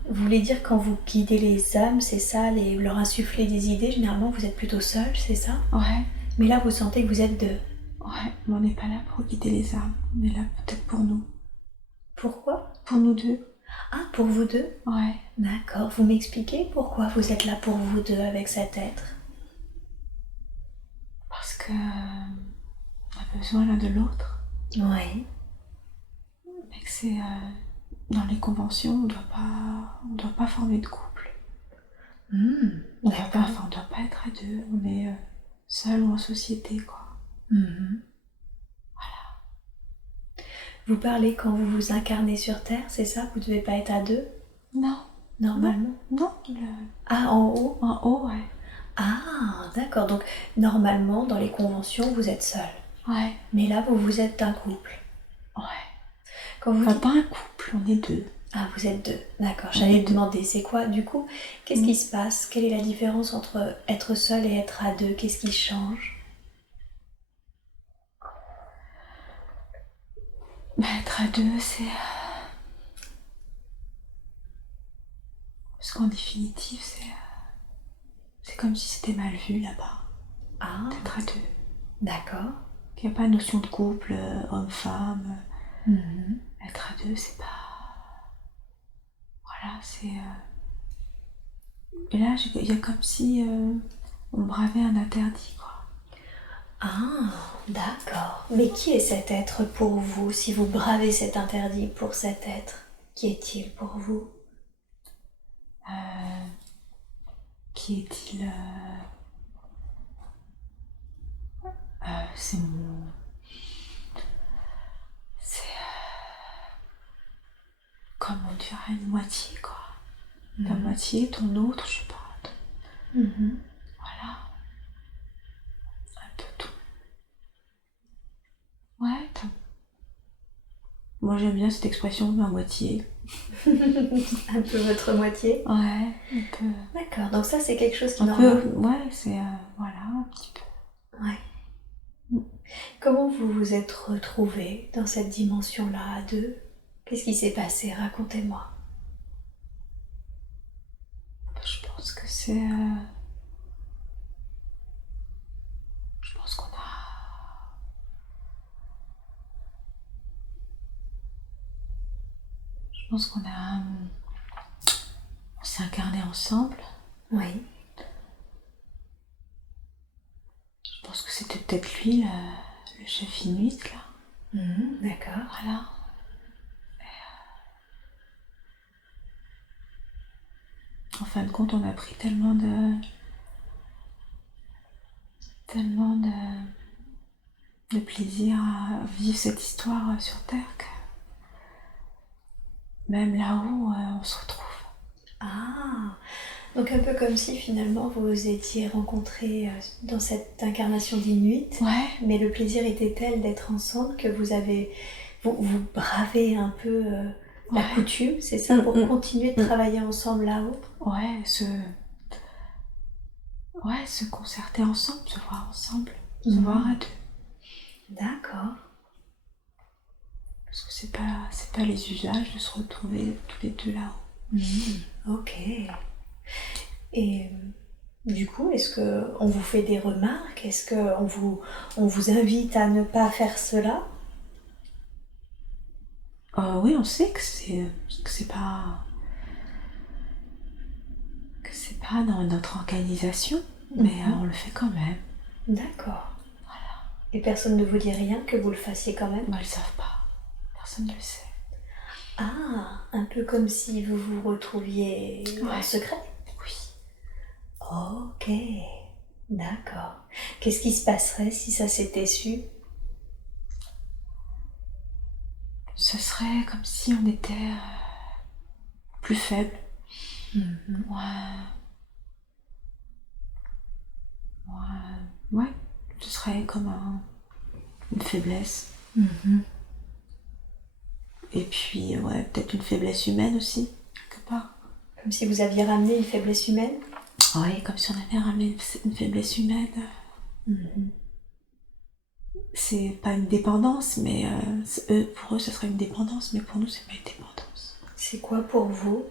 Vous voulez dire quand vous guidez les âmes, c'est ça, leur insuffler des idées, généralement vous êtes plutôt seul, c'est ça? Ouais. Mais là vous sentez que vous êtes deux. Ouais, mais on n'est pas là pour guider les âmes, on est là peut-être pour nous. Pourquoi? Pour nous deux. Ah, pour vous deux? Ouais. D'accord. Vous m'expliquez pourquoi vous êtes là pour vous deux avec cet être? Parce que on a besoin l'un de l'autre. Oui. Et que c'est dans les conventions, on doit pas former de couple. On doit pas être à deux. On est seul ou en société, quoi. Vous parlez quand vous vous incarnez sur Terre, c'est ça? Vous devez pas être à deux? Non. Normalement? Non. Ah, en haut? En haut, ouais. Ah, d'accord. Donc, normalement, dans les conventions, vous êtes seul. Ouais. Mais là, vous êtes un couple. Ouais. Quand vous Enfin, dites... pas un couple, on est deux. Ah, vous êtes deux. D'accord. J'allais demander, c'est quoi? Du coup, qu'est-ce qui se passe? Quelle est la différence entre être seul et être à deux? Qu'est-ce qui change? Être à deux, c'est... Parce qu'en définitive, c'est comme si c'était mal vu là-bas. Ah. D'être à deux. D'accord. Il n'y a pas de notion de couple, homme-femme. Être à deux, c'est pas... Voilà, c'est... Et là, il y a comme si on bravait un interdit, quoi. Ah, d'accord. Mais qui est cet être pour vous? Si vous bravez cet interdit pour cet être, qui est-il pour vous? Qui est-il C'est mon... C'est... Comme on dirait une moitié, quoi. Ta moitié, ton autre, je sais pas. Voilà. Un peu tout. Ouais, moi j'aime bien cette expression, ma moitié. Un peu votre moitié? Ouais, un peu. D'accord, donc ça c'est quelque chose qui Un peu, ouais, c'est... voilà, un petit peu. Ouais. Comment vous vous êtes retrouvés dans cette dimension-là à deux? Qu'est-ce qui s'est passé? Racontez-moi. Je pense que c'est... Je pense qu'on a... Je pense qu'on a... On s'est incarnés ensemble. Oui. Je pense que c'était peut-être lui, le chef Inuit, là. D'accord. Voilà. En fin de compte, on a pris tellement de plaisir à vivre cette histoire sur Terre que même là-haut, on se retrouve. Ah, donc un peu comme si finalement vous vous étiez rencontrés dans cette incarnation d'Inuit, Ouais. mais le plaisir était tel d'être ensemble que vous bravez un peu la coutume, c'est ça, pour continuer de travailler ensemble là-haut? Ouais, se concerter ensemble, se voir ensemble, se voir à deux. D'accord. Parce que c'est pas les usages de se retrouver tous les deux là-haut. Ok. Et du coup, est-ce qu'on vous fait des remarques? Est-ce qu'on vous invite à ne pas faire cela? Oui, on sait que c'est pas dans notre organisation, mais on le fait quand même. D'accord. Voilà. Et personne ne vous dit rien que vous le fassiez quand même? Ils le savent pas. Personne ne le sait. Ah, un peu comme si vous vous retrouviez en secret? Oui. Ok, d'accord. Qu'est-ce qui se passerait si ça s'était su? Ce serait comme si on était plus faible. Ouais. Ce serait comme une faiblesse. Et puis, peut-être une faiblesse humaine aussi, quelque part. Comme si vous aviez ramené une faiblesse humaine? Oui, comme si on avait ramené une faiblesse humaine. C'est pas une dépendance, mais pour eux, ce serait une dépendance, mais pour nous, c'est pas une dépendance. C'est quoi pour vous?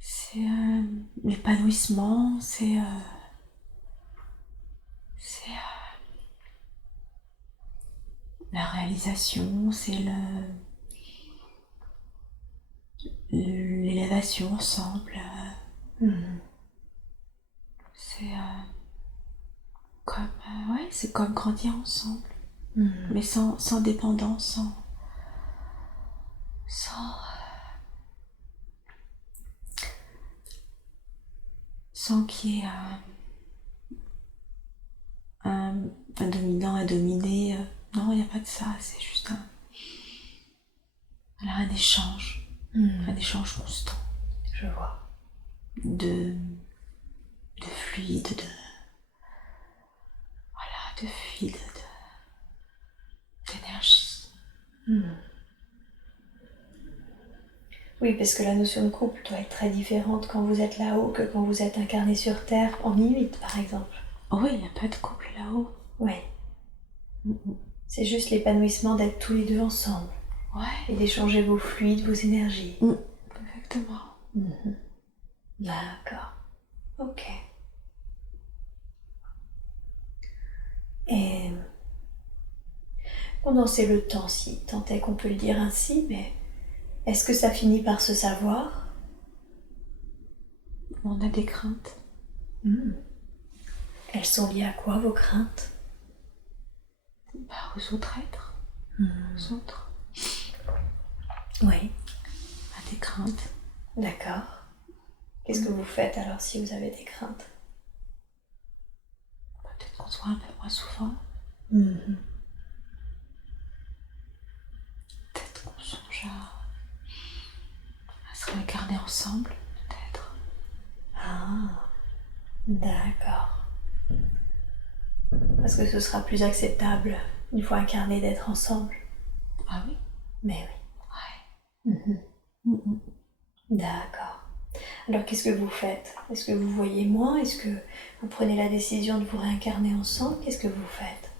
C'est l'épanouissement, la réalisation, c'est l'élévation ensemble. C'est comme, c'est comme grandir ensemble, mais sans dépendance, sans qu'il y ait un dominant, un dominé. Non, il n'y a pas de ça, c'est juste un échange, un échange constant. Je vois. De fluide, de fluide, d'énergie. Oui, parce que la notion de couple doit être très différente quand vous êtes là-haut que quand vous êtes incarné sur Terre en Inuit, par exemple. Oh oui, il n'y a pas de couple là-haut. Oui. C'est juste l'épanouissement d'être tous les deux ensemble. Ouais. Et d'échanger vos fluides, vos énergies. Exactement. D'accord. Ok. Et condenser le temps, si tant est qu'on peut le dire ainsi, mais est-ce que ça finit par se savoir? On a des craintes. Elles sont liées à quoi, vos craintes? Aux autres êtres. Aux autres. Oui. À des craintes. D'accord. Qu'est-ce que vous faites alors si vous avez des craintes? Peut-être qu'on se voit un peu moins souvent. Peut-être qu'on songe à se réincarner ensemble, peut-être. Ah, d'accord. Parce que ce sera plus acceptable, une fois incarné, d'être ensemble. Ah oui? Mais oui. D'accord. Alors qu'est-ce que vous faites? Est-ce que vous voyez moins? Est-ce que vous prenez la décision de vous réincarner ensemble? Qu'est-ce que vous faites?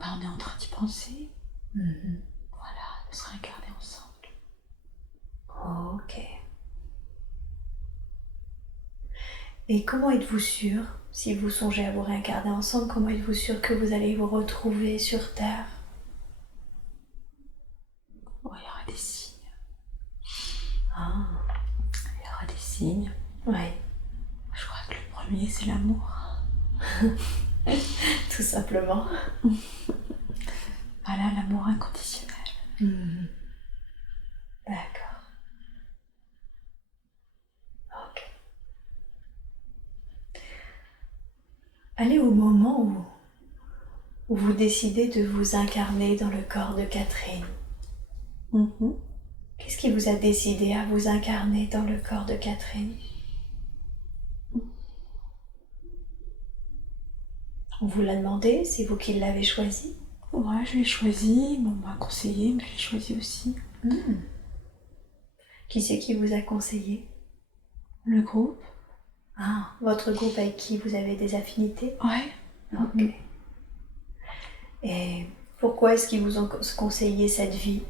On est en train d'y penser. Voilà, de se réincarner ensemble. Ok. Et comment êtes-vous sûr, si vous songez à vous réincarner ensemble, comment êtes-vous sûr que vous allez vous retrouver sur Terre? Il y aura des signes. Ah. Il y aura des signes. Oui. Je crois que le premier, c'est l'amour. Tout simplement. Voilà, l'amour inconditionnel. D'accord. Ok. Allez au moment où vous décidez de vous incarner dans le corps de Catherine. Qu'est-ce qui vous a décidé à vous incarner dans le corps de Catherine? On vous l'a demandé, c'est vous qui l'avez choisi? Ouais, je l'ai choisi, on m'a conseillé, mais je l'ai choisi aussi. Qui c'est qui vous a conseillé? Le groupe. Ah, votre groupe avec qui vous avez des affinités? Ouais. Ok. Et pourquoi est-ce qu'ils vous ont conseillé cette vie?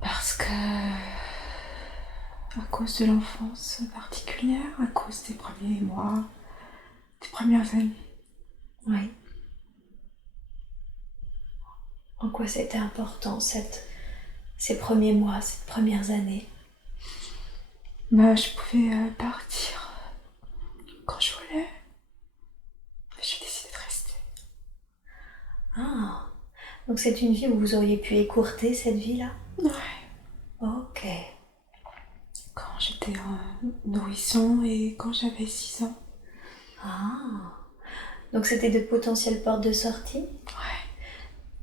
Parce que, à cause de l'enfance particulière, à cause des premiers mois, des premières années. Oui. En quoi c'était important ces premiers mois, ces premières années? Je pouvais partir quand je voulais. J'ai décidé de rester. Ah, donc c'est une vie où vous auriez pu écourter cette vie-là? Ouais. Ok. Quand j'étais nourrisson et quand j'avais 6 ans. Ah, donc c'était de potentielles portes de sortie? Ouais.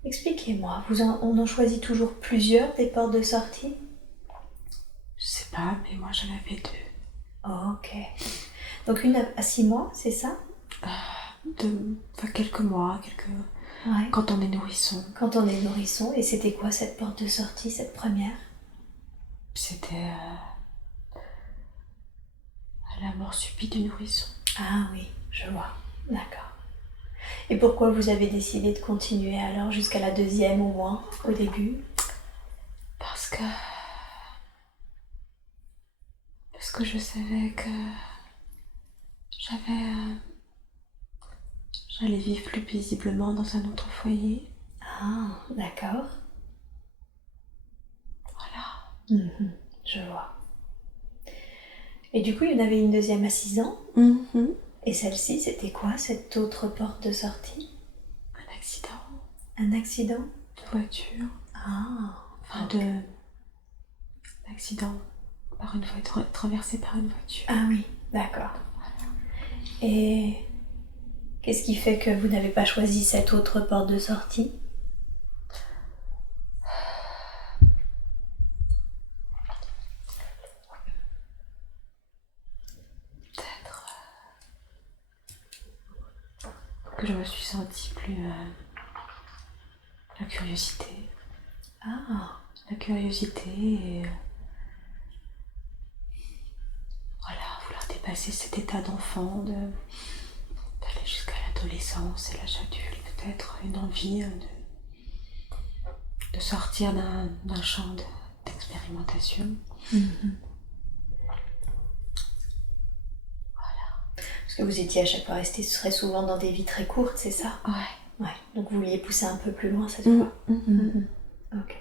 Expliquez-moi, on en choisit toujours plusieurs des portes de sortie? Je sais pas, mais moi j'en avais 2. Ok. Donc une à 6 mois, c'est ça? Quelques mois, Ouais. Quand on est nourrisson. Quand on est nourrisson, et c'était quoi cette porte de sortie, cette première? C'était la mort subite du nourrisson. Ah oui, je vois, d'accord. Et pourquoi vous avez décidé de continuer alors jusqu'à la deuxième au moins, au début? Parce que je savais que j'avais j'allais vivre plus paisiblement dans un autre foyer. Ah, d'accord. Voilà. Je vois. Et du coup, il y en avait une deuxième à 6 ans. Et celle-ci, c'était quoi, cette autre porte de sortie? Un accident. Un accident? De voiture. Ah. Enfin, d'accident par une voiture, traversé par une voiture. Ah oui, d'accord. Et qu'est-ce qui fait que vous n'avez pas choisi cette autre porte de sortie? Peut-être que je me suis sentie plus... la curiosité. Ah. La curiosité et... voilà, vouloir dépasser cet état d'enfant, d'aller jusqu'à l'adolescence et l'âge adulte, peut-être une envie de sortir d'un champ d'expérimentation. Parce que vous étiez à chaque fois resté très souvent dans des vies très courtes, c'est ça? Ouais. Donc vous vouliez pousser un peu plus loin cette fois. Ok.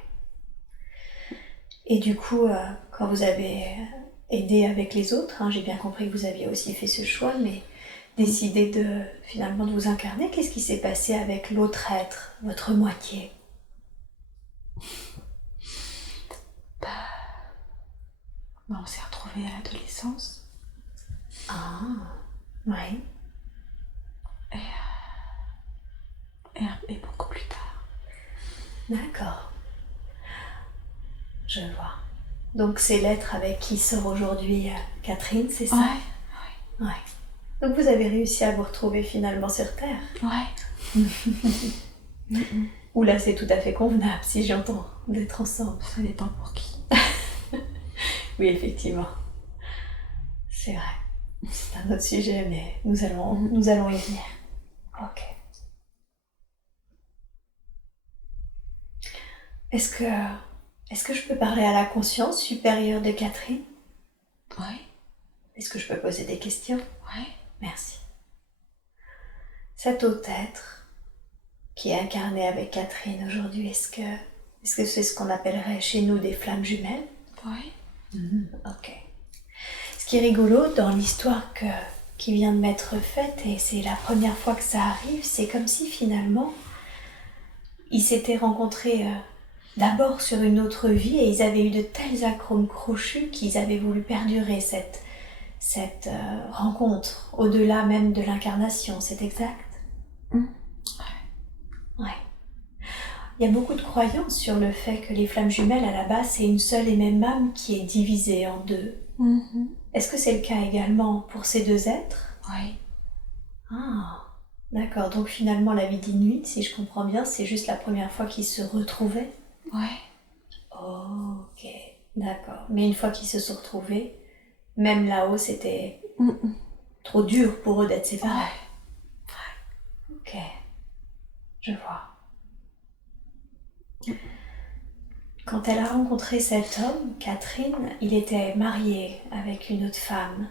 Et du coup, quand vous avez aidé avec les autres, j'ai bien compris que vous aviez aussi fait ce choix, mais décidé finalement de vous incarner, qu'est-ce qui s'est passé avec l'autre être, votre moitié? On s'est retrouvés à l'adolescence. Ah, oui. Et beaucoup plus tard. D'accord. Je vois. Donc c'est l'être avec qui sort aujourd'hui Catherine, c'est ça? Ouais. Donc vous avez réussi à vous retrouver finalement sur Terre? Ouais. Ou là c'est tout à fait convenable, si j'entends, d'être ensemble. Ça dépend pour qui. Oui, effectivement. C'est vrai. C'est un autre sujet, mais nous allons y venir. Ok. Est-ce que je peux parler à la conscience supérieure de Catherine? Ouais. Est-ce que je peux poser des questions? Ouais. Merci. Cet autre être qui est incarné avec Catherine aujourd'hui, est-ce que c'est ce qu'on appellerait chez nous des flammes jumelles? Ouais. Ok. Ce qui est rigolo dans l'histoire qui vient de m'être faite, et c'est la première fois que ça arrive, c'est comme si finalement ils s'étaient rencontrés d'abord sur une autre vie et ils avaient eu de tels atomes crochus qu'ils avaient voulu perdurer cette rencontre au-delà même de l'incarnation, c'est exact? Ouais. Il y a beaucoup de croyances sur le fait que les flammes jumelles, à la base, c'est une seule et même âme qui est divisée en deux. Est-ce que c'est le cas également pour ces deux êtres? Oui. Ah, d'accord. Donc finalement, la vie d'Inuit, si je comprends bien, c'est juste la première fois qu'ils se retrouvaient? Ouais. Ok, d'accord. Mais une fois qu'ils se sont retrouvés, même là-haut, c'était trop dur pour eux d'être séparés. Ouais. Ok, je vois. Quand elle a rencontré cet homme, Catherine, il était marié avec une autre femme.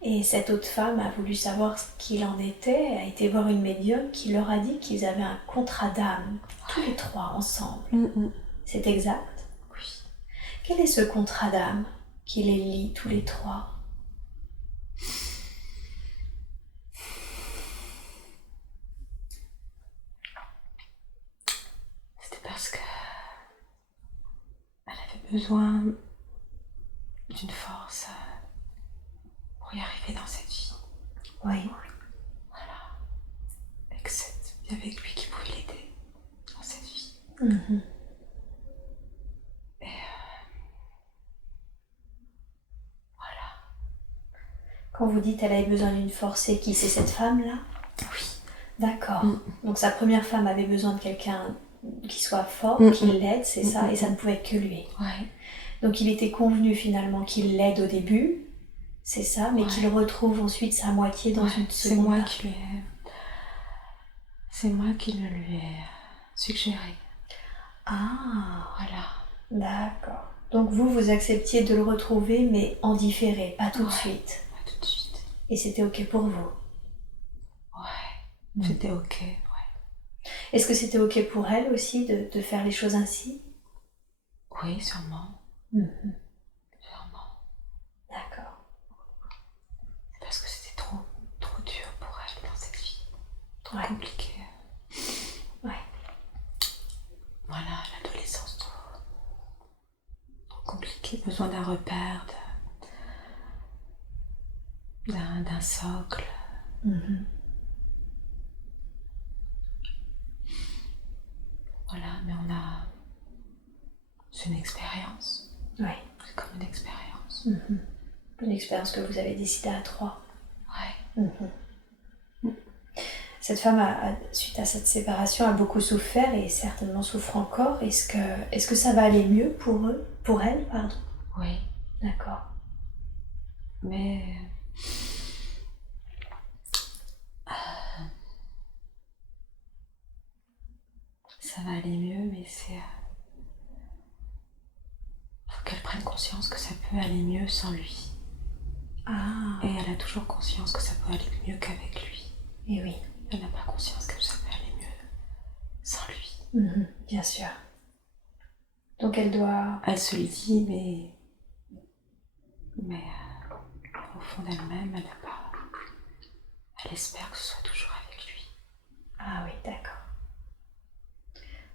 Et cette autre femme a voulu savoir ce qu'il en était, a été voir une médium qui leur a dit qu'ils avaient un contrat d'âme, tous les trois ensemble. C'est exact? Oui. Quel est ce contrat d'âme qui les lie tous les trois? C'était parce que elle avait besoin d'une force pour y arriver dans cette vie. Oui. Voilà. Et que il y avait que lui qui pouvait l'aider dans cette vie. Et voilà. Quand vous dites qu'elle avait besoin d'une force, c'est qui? C'est cette femme-là? Oui. D'accord. Donc sa première femme avait besoin de quelqu'un qui soit fort, qui l'aide, c'est ça, et ça ne pouvait être que lui. Ouais. Donc il était convenu finalement qu'il l'aide au début, c'est ça, mais qu'il retrouve ensuite sa moitié dans une seconde part. C'est moi qui le lui ai suggéré. Ah, voilà. D'accord. Donc vous acceptiez de le retrouver, mais en différé, pas tout de suite. Pas tout de suite. Et c'était ok pour vous? Ouais. C'était ok, ouais. Est-ce que c'était ok pour elle aussi de faire les choses ainsi? Oui, sûrement. Sûrement. D'accord. Parce que c'était trop dur pour elle dans cette vie. Trop compliqué. Ouais. Voilà, l'adolescence trop compliqué, besoin d'un repère, d'un socle. Voilà, mais c'est une expérience. Ouais. C'est comme une expérience. Une expérience que vous avez décidée à 3. Ouais. Cette femme, suite à cette séparation, a beaucoup souffert et certainement souffre encore. Est-ce que ça va aller mieux pour elle, pardon? Oui. D'accord. Mais ça va aller mieux, mais faut qu'elle prenne conscience que ça peut aller mieux sans lui. Ah. Et elle a toujours conscience que ça peut aller mieux qu'avec lui. Et oui. Elle n'a pas conscience que ça peut aller mieux sans lui. Bien sûr. Donc elle doit... Elle se le dit, mais au fond d'elle-même, elle espère que ce soit toujours avec lui. Ah oui, d'accord.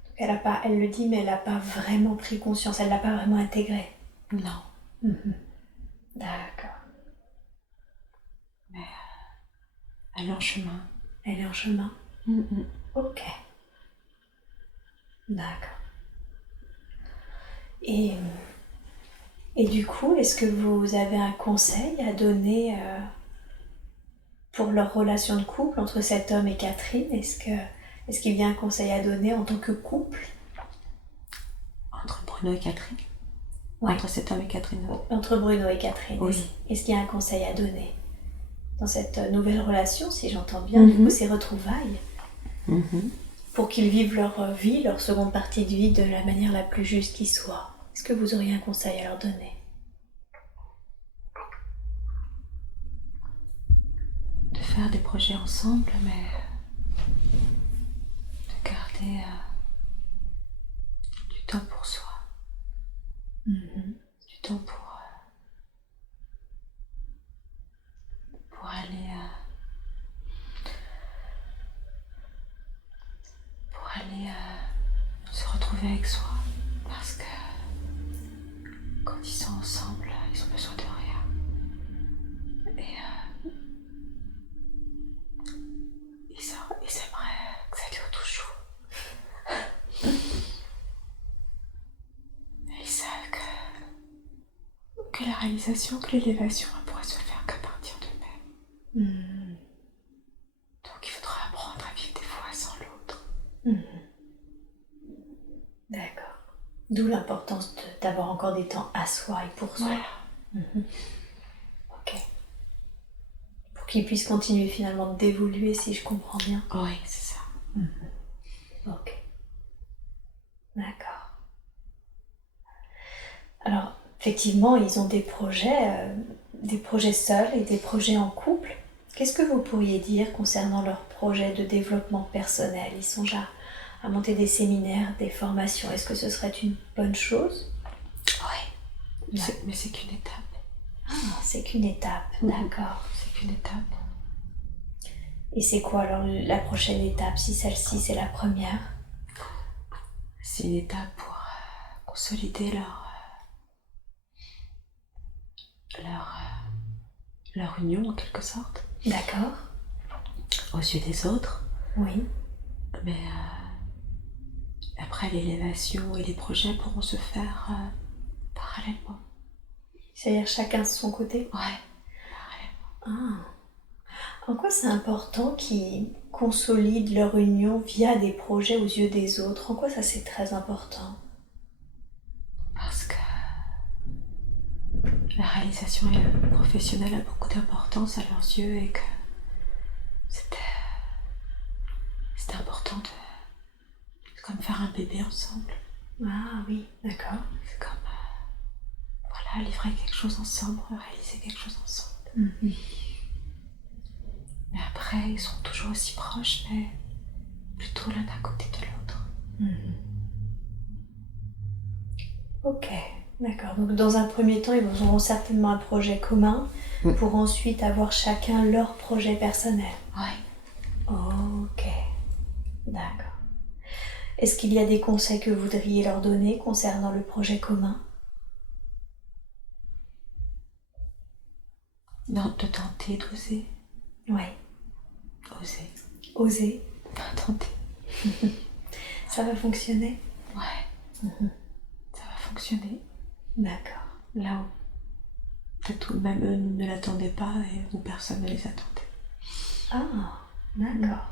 Donc elle le dit, mais elle n'a pas vraiment pris conscience, elle ne l'a pas vraiment intégré. Non. D'accord. Mais elle est en chemin. Elle est en chemin. Ok. D'accord. Et du coup, est-ce que vous avez un conseil à donner pour leur relation de couple entre cet homme et Catherine? Est-ce qu'il y a un conseil à donner en tant que couple? Entre Bruno et Catherine? Ouais. Entre cet homme et Catherine? Entre Bruno et Catherine, oui. Est-ce qu'il y a un conseil à donner dans cette nouvelle relation, si j'entends bien, du coup, ces retrouvailles, pour qu'ils vivent leur vie, leur seconde partie de vie de la manière la plus juste qui soit? Est-ce que vous auriez un conseil à leur donner? De faire des projets ensemble, mais de garder du temps pour soi. Du temps pour aller se retrouver avec soi, parce que quand ils sont ensemble, ils ont besoin de rien, et ils aimeraient que ça dure toujours. Et ils savent que la réalisation, que l'élévation, elle pourrait se faire qu'à partir d'eux-mêmes. Donc il faudra apprendre à vivre des fois sans l'autre. D'accord. D'où l'importance d'avoir encore des temps à soi et pour soi. Voilà. Ok. Pour qu'ils puissent continuer finalement d'évoluer, si je comprends bien. Oui, c'est ça. Ok. D'accord. Alors, effectivement, ils ont des projets seuls et des projets en couple. Qu'est-ce que vous pourriez dire concernant leurs projets de développement personnel? Ils songent à monter des séminaires, des formations. Est-ce que ce serait une bonne chose? Oui. Mais c'est qu'une étape. Ah, c'est qu'une étape, d'accord. C'est qu'une étape. Et c'est quoi alors la prochaine étape, si celle-ci c'est la première? C'est une étape pour consolider leur union en quelque sorte. D'accord. Aux yeux des autres. Oui. Mais après l'élévation et les projets pourront se faire parallèlement. C'est-à-dire chacun de son côté? Ouais, parallèlement. Ah. En quoi c'est important qu'ils consolident leur union via des projets aux yeux des autres? En quoi ça c'est très important? Parce que la réalisation professionnelle a beaucoup d'importance à leurs yeux et que c'était important de comme faire un bébé ensemble. Ah oui, d'accord. C'est comme livrer quelque chose ensemble, réaliser quelque chose ensemble. Mais après, ils sont toujours aussi proches, mais plutôt l'un à côté de l'autre. Ok, d'accord. Donc dans un premier temps, ils auront certainement un projet commun pour ensuite avoir chacun leur projet personnel. Ouais. Ok, d'accord. Est-ce qu'il y a des conseils que vous voudriez leur donner concernant le projet commun? Non, de tenter, d'oser. Oui. Oser. Oser. Tenter. Ça va fonctionner? Ouais. Ça va fonctionner. D'accord. Là où peut-être même eux ne l'attendaient pas et où personne ne les attendait. Ah, d'accord.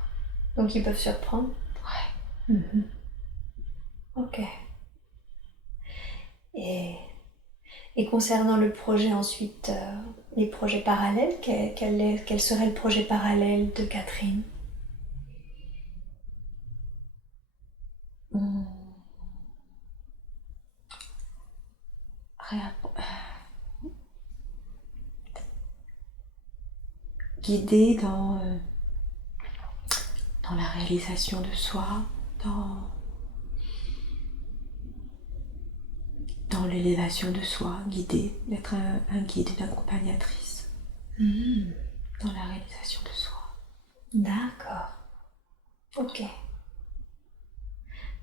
Donc ils peuvent surprendre? Ouais. Ok. Et concernant le projet ensuite, les projets parallèles, quel serait le projet parallèle de Catherine? Guidée dans la réalisation de soi, dans l'élévation de soi, guidée, d'être un guide, une accompagnatrice dans la réalisation de soi. D'accord. Ok.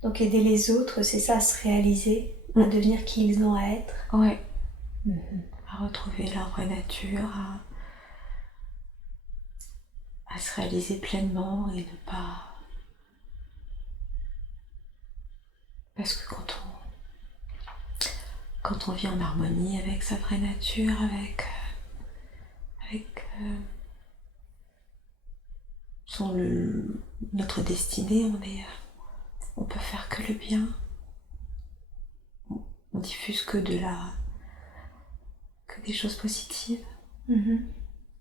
Donc aider les autres, c'est ça, à se réaliser, à devenir qui ils ont à être. Ouais. À retrouver leur vraie nature, à se réaliser pleinement et ne pas... Parce que quand on vit en harmonie avec sa vraie nature, avec notre destinée, on peut faire que le bien. On diffuse que des choses positives.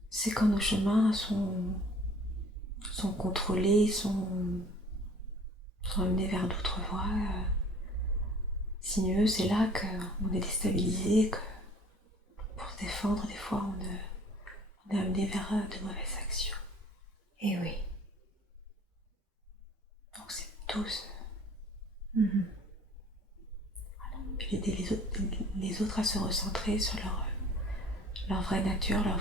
C'est quand nos chemins sont contrôlés, sont amenés vers d'autres voies sinueuses, c'est là qu'on est déstabilisé, que pour se défendre, des fois, on est amené vers de mauvaises actions. Et oui. Donc c'est tous. Puis aider les autres à se recentrer sur leur vraie nature, leur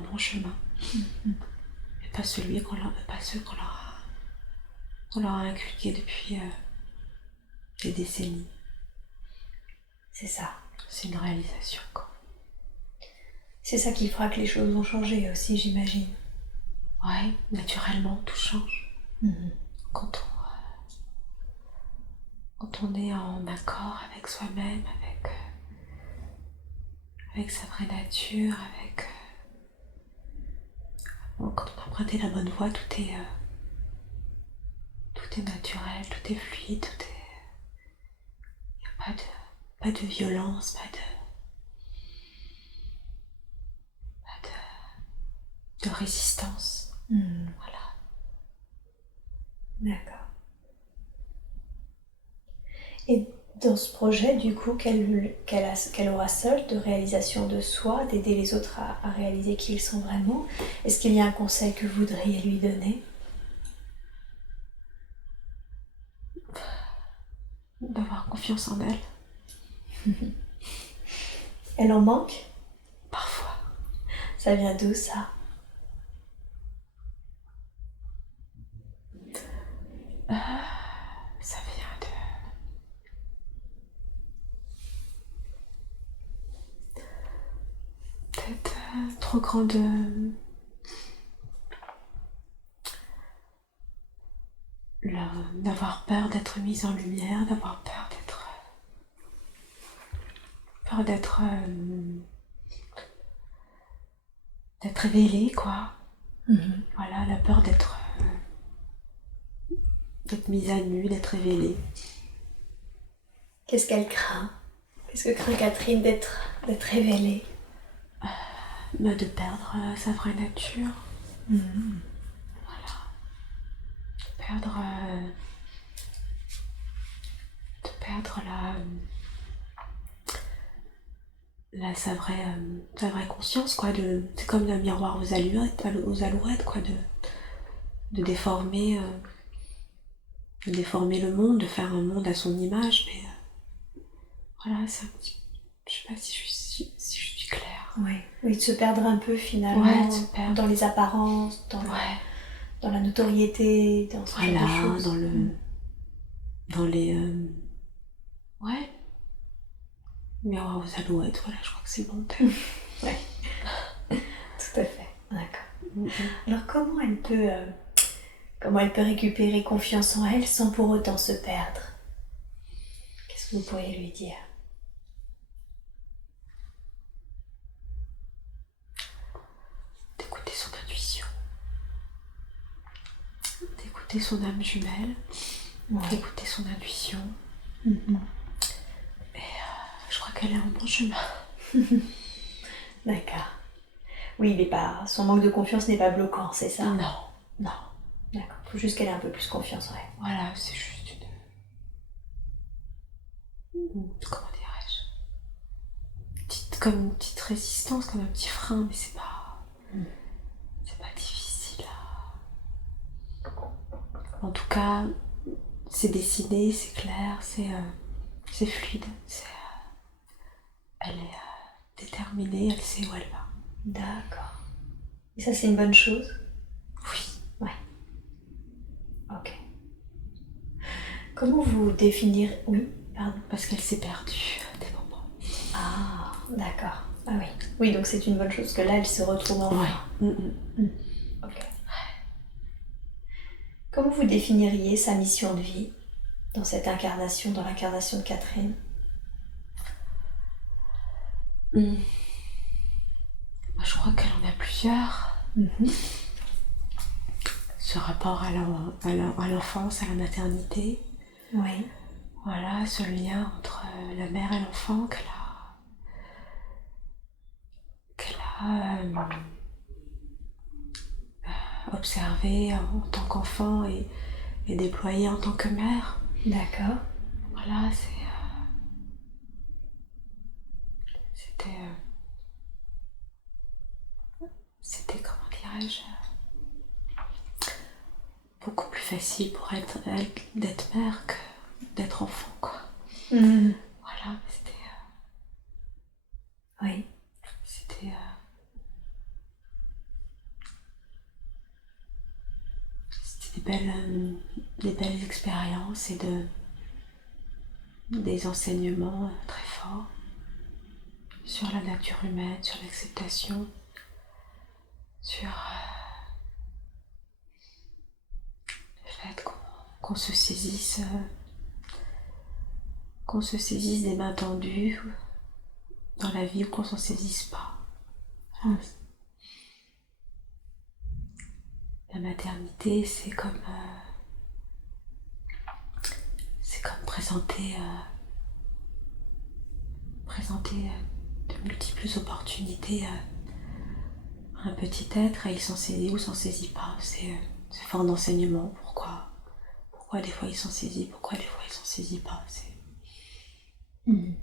bon chemin. Et pas ceux qu'on leur a inculqué depuis des décennies. C'est ça. C'est une réalisation, quoi. C'est ça qui fera que les choses vont changer aussi, j'imagine. Ouais, naturellement, tout change. Quand on est en accord avec soi-même, avec sa vraie nature, quand on a emprunté la bonne voie, tout est naturel, tout est fluide, il n'y a pas de violence, pas de résistance. Voilà. D'accord. Et dans ce projet, du coup, qu'elle aura seule de réalisation de soi, d'aider les autres à réaliser qui ils sont vraiment, est-ce qu'il y a un conseil que vous voudriez lui donner? D'avoir confiance en elle. Elle en manque? Parfois. Ça vient d'où, ça? Ça vient peut-être trop grande d'avoir peur d'être mise en lumière, d'avoir peur d'être révélée, quoi. Voilà, la peur d'être mise à nu, d'être révélée. Qu'est-ce qu'elle craint? Qu'est-ce que craint Catherine d'être révélée? De perdre sa vraie nature. Voilà. De perdre sa vraie conscience, quoi. C'est comme un miroir aux alouettes, quoi, de déformer, le monde, de faire un monde à son image, mais voilà, c'est un petit... Je sais pas si je suis claire. Oui, de se perdre un peu finalement dans les apparences, dans la notoriété, dans ce genre de choses. Dans les... miroir aux alouettes, voilà, je crois que c'est bon terme. Ouais, tout à fait, d'accord. Alors comment elle peut récupérer confiance en elle sans pour autant se perdre? Qu'est-ce que vous pourriez lui dire? D'écouter son intuition, d'écouter son âme jumelle, d'écouter son intuition. Et je crois qu'elle est en bon chemin. D'accord. Oui, son manque de confiance n'est pas bloquant, c'est ça? Non. D'accord, il faut juste qu'elle ait un peu plus confiance en elle. Voilà, c'est juste comment dirais-je, comme une petite résistance, comme un petit frein, mais c'est pas difficile. En tout cas, c'est dessiné, c'est clair, c'est fluide, elle est déterminée, elle sait où elle va. D'accord. Et ça, c'est une bonne chose? Oui. Ouais. Ok. Comment vous définir... Oui, pardon. Parce qu'elle s'est perdue des moments. Ah, d'accord. Ah oui. Oui, donc c'est une bonne chose que là, elle se retrouve enfin. Ok. Comment vous définiriez sa mission de vie dans cette incarnation, dans l'incarnation de Catherine? Moi, je crois qu'elle en a plusieurs. Ce rapport à l'enfance, à la maternité. Oui. Voilà, ce lien entre la mère et l'enfant qu'elle a observé en tant qu'enfant et déployé en tant que mère. D'accord. Voilà, c'était, comment dirais-je, beaucoup plus facile pour elle d'être mère que d'être enfant, quoi. Voilà, oui. C'était des belles expériences et des enseignements très forts sur la nature humaine, sur l'acceptation, sur le fait qu'on se saisisse des mains tendues dans la vie ou qu'on s'en saisisse pas. La maternité, c'est comme présenter de multiples opportunités à un petit être et il s'en saisit ou s'en saisit pas. C'est fort d'enseignement. Pourquoi des fois il s'en saisit, pourquoi des fois il s'en saisit pas.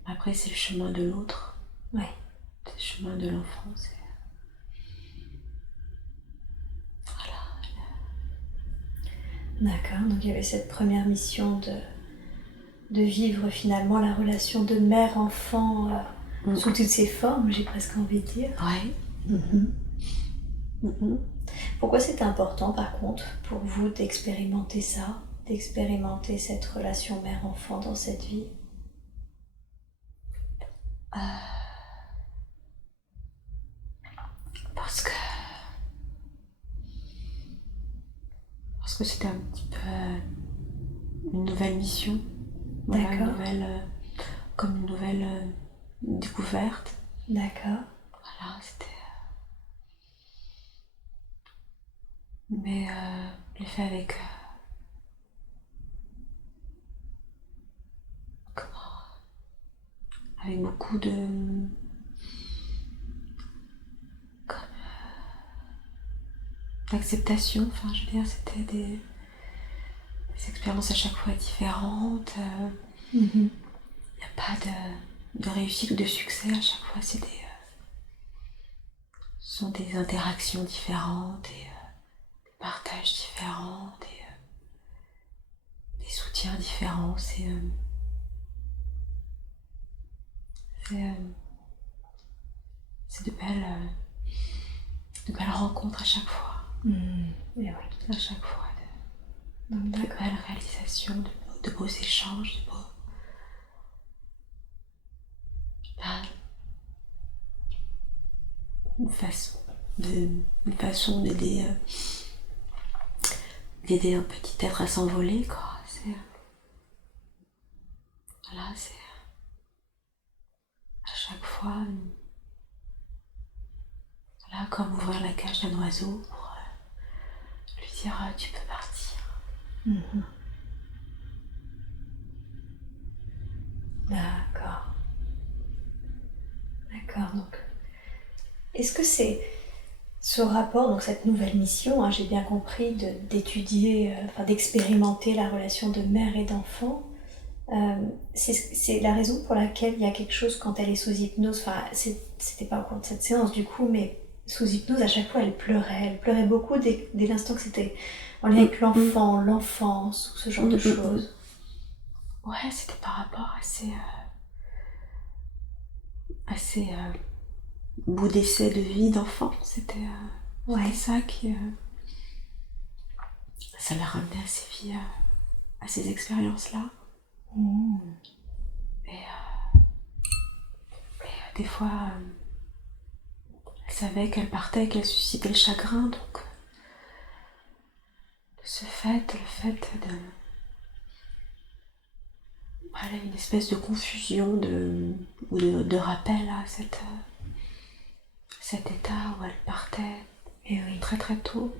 Après, c'est le chemin de l'autre. Ouais. C'est le chemin de l'enfant. Voilà. D'accord, donc il y avait cette première mission de vivre finalement la relation de mère-enfant sous toutes ses formes, j'ai presque envie de dire. Ouais. Pourquoi c'est important par contre pour vous d'expérimenter ça, d'expérimenter cette relation mère-enfant dans cette vie? Parce que c'était un petit peu une nouvelle mission. Voilà, comme une nouvelle découverte. D'accord. Voilà, c'était... Mais je l'ai fait avec... avec beaucoup d'acceptation. Enfin, je veux dire, c'était des expériences à chaque fois différentes. Il n'y a pas de... de réussite ou de succès, à chaque fois, sont des interactions différentes, des partages différents, des soutiens différents. C'est de belles rencontres à chaque fois. Oui. À chaque fois, de belles réalisations, de beaux échanges, une façon d'aider un petit être à s'envoler, quoi. C'est à chaque fois comme ouvrir la cage d'un oiseau pour lui dire tu peux partir. D'accord. Donc, est-ce que c'est ce rapport, donc cette nouvelle mission, hein, j'ai bien compris, d'étudier, d'expérimenter la relation de mère et d'enfant, c'est la raison pour laquelle il y a quelque chose quand elle est sous hypnose, c'était pas au cours de cette séance du coup, mais sous hypnose, à chaque fois elle pleurait beaucoup dès l'instant que c'était en lien avec l'enfant, l'enfance, ou ce genre de choses. Ouais, c'était par rapport à ces bouts d'essai de vie d'enfant. C'était ça qui... ça l'a ramené à ces vies, à ces expériences-là. Et des fois, elle savait qu'elle partait, qu'elle suscitait le chagrin, donc le fait une espèce de confusion ou de rappel à cet état où elle partait très très tôt.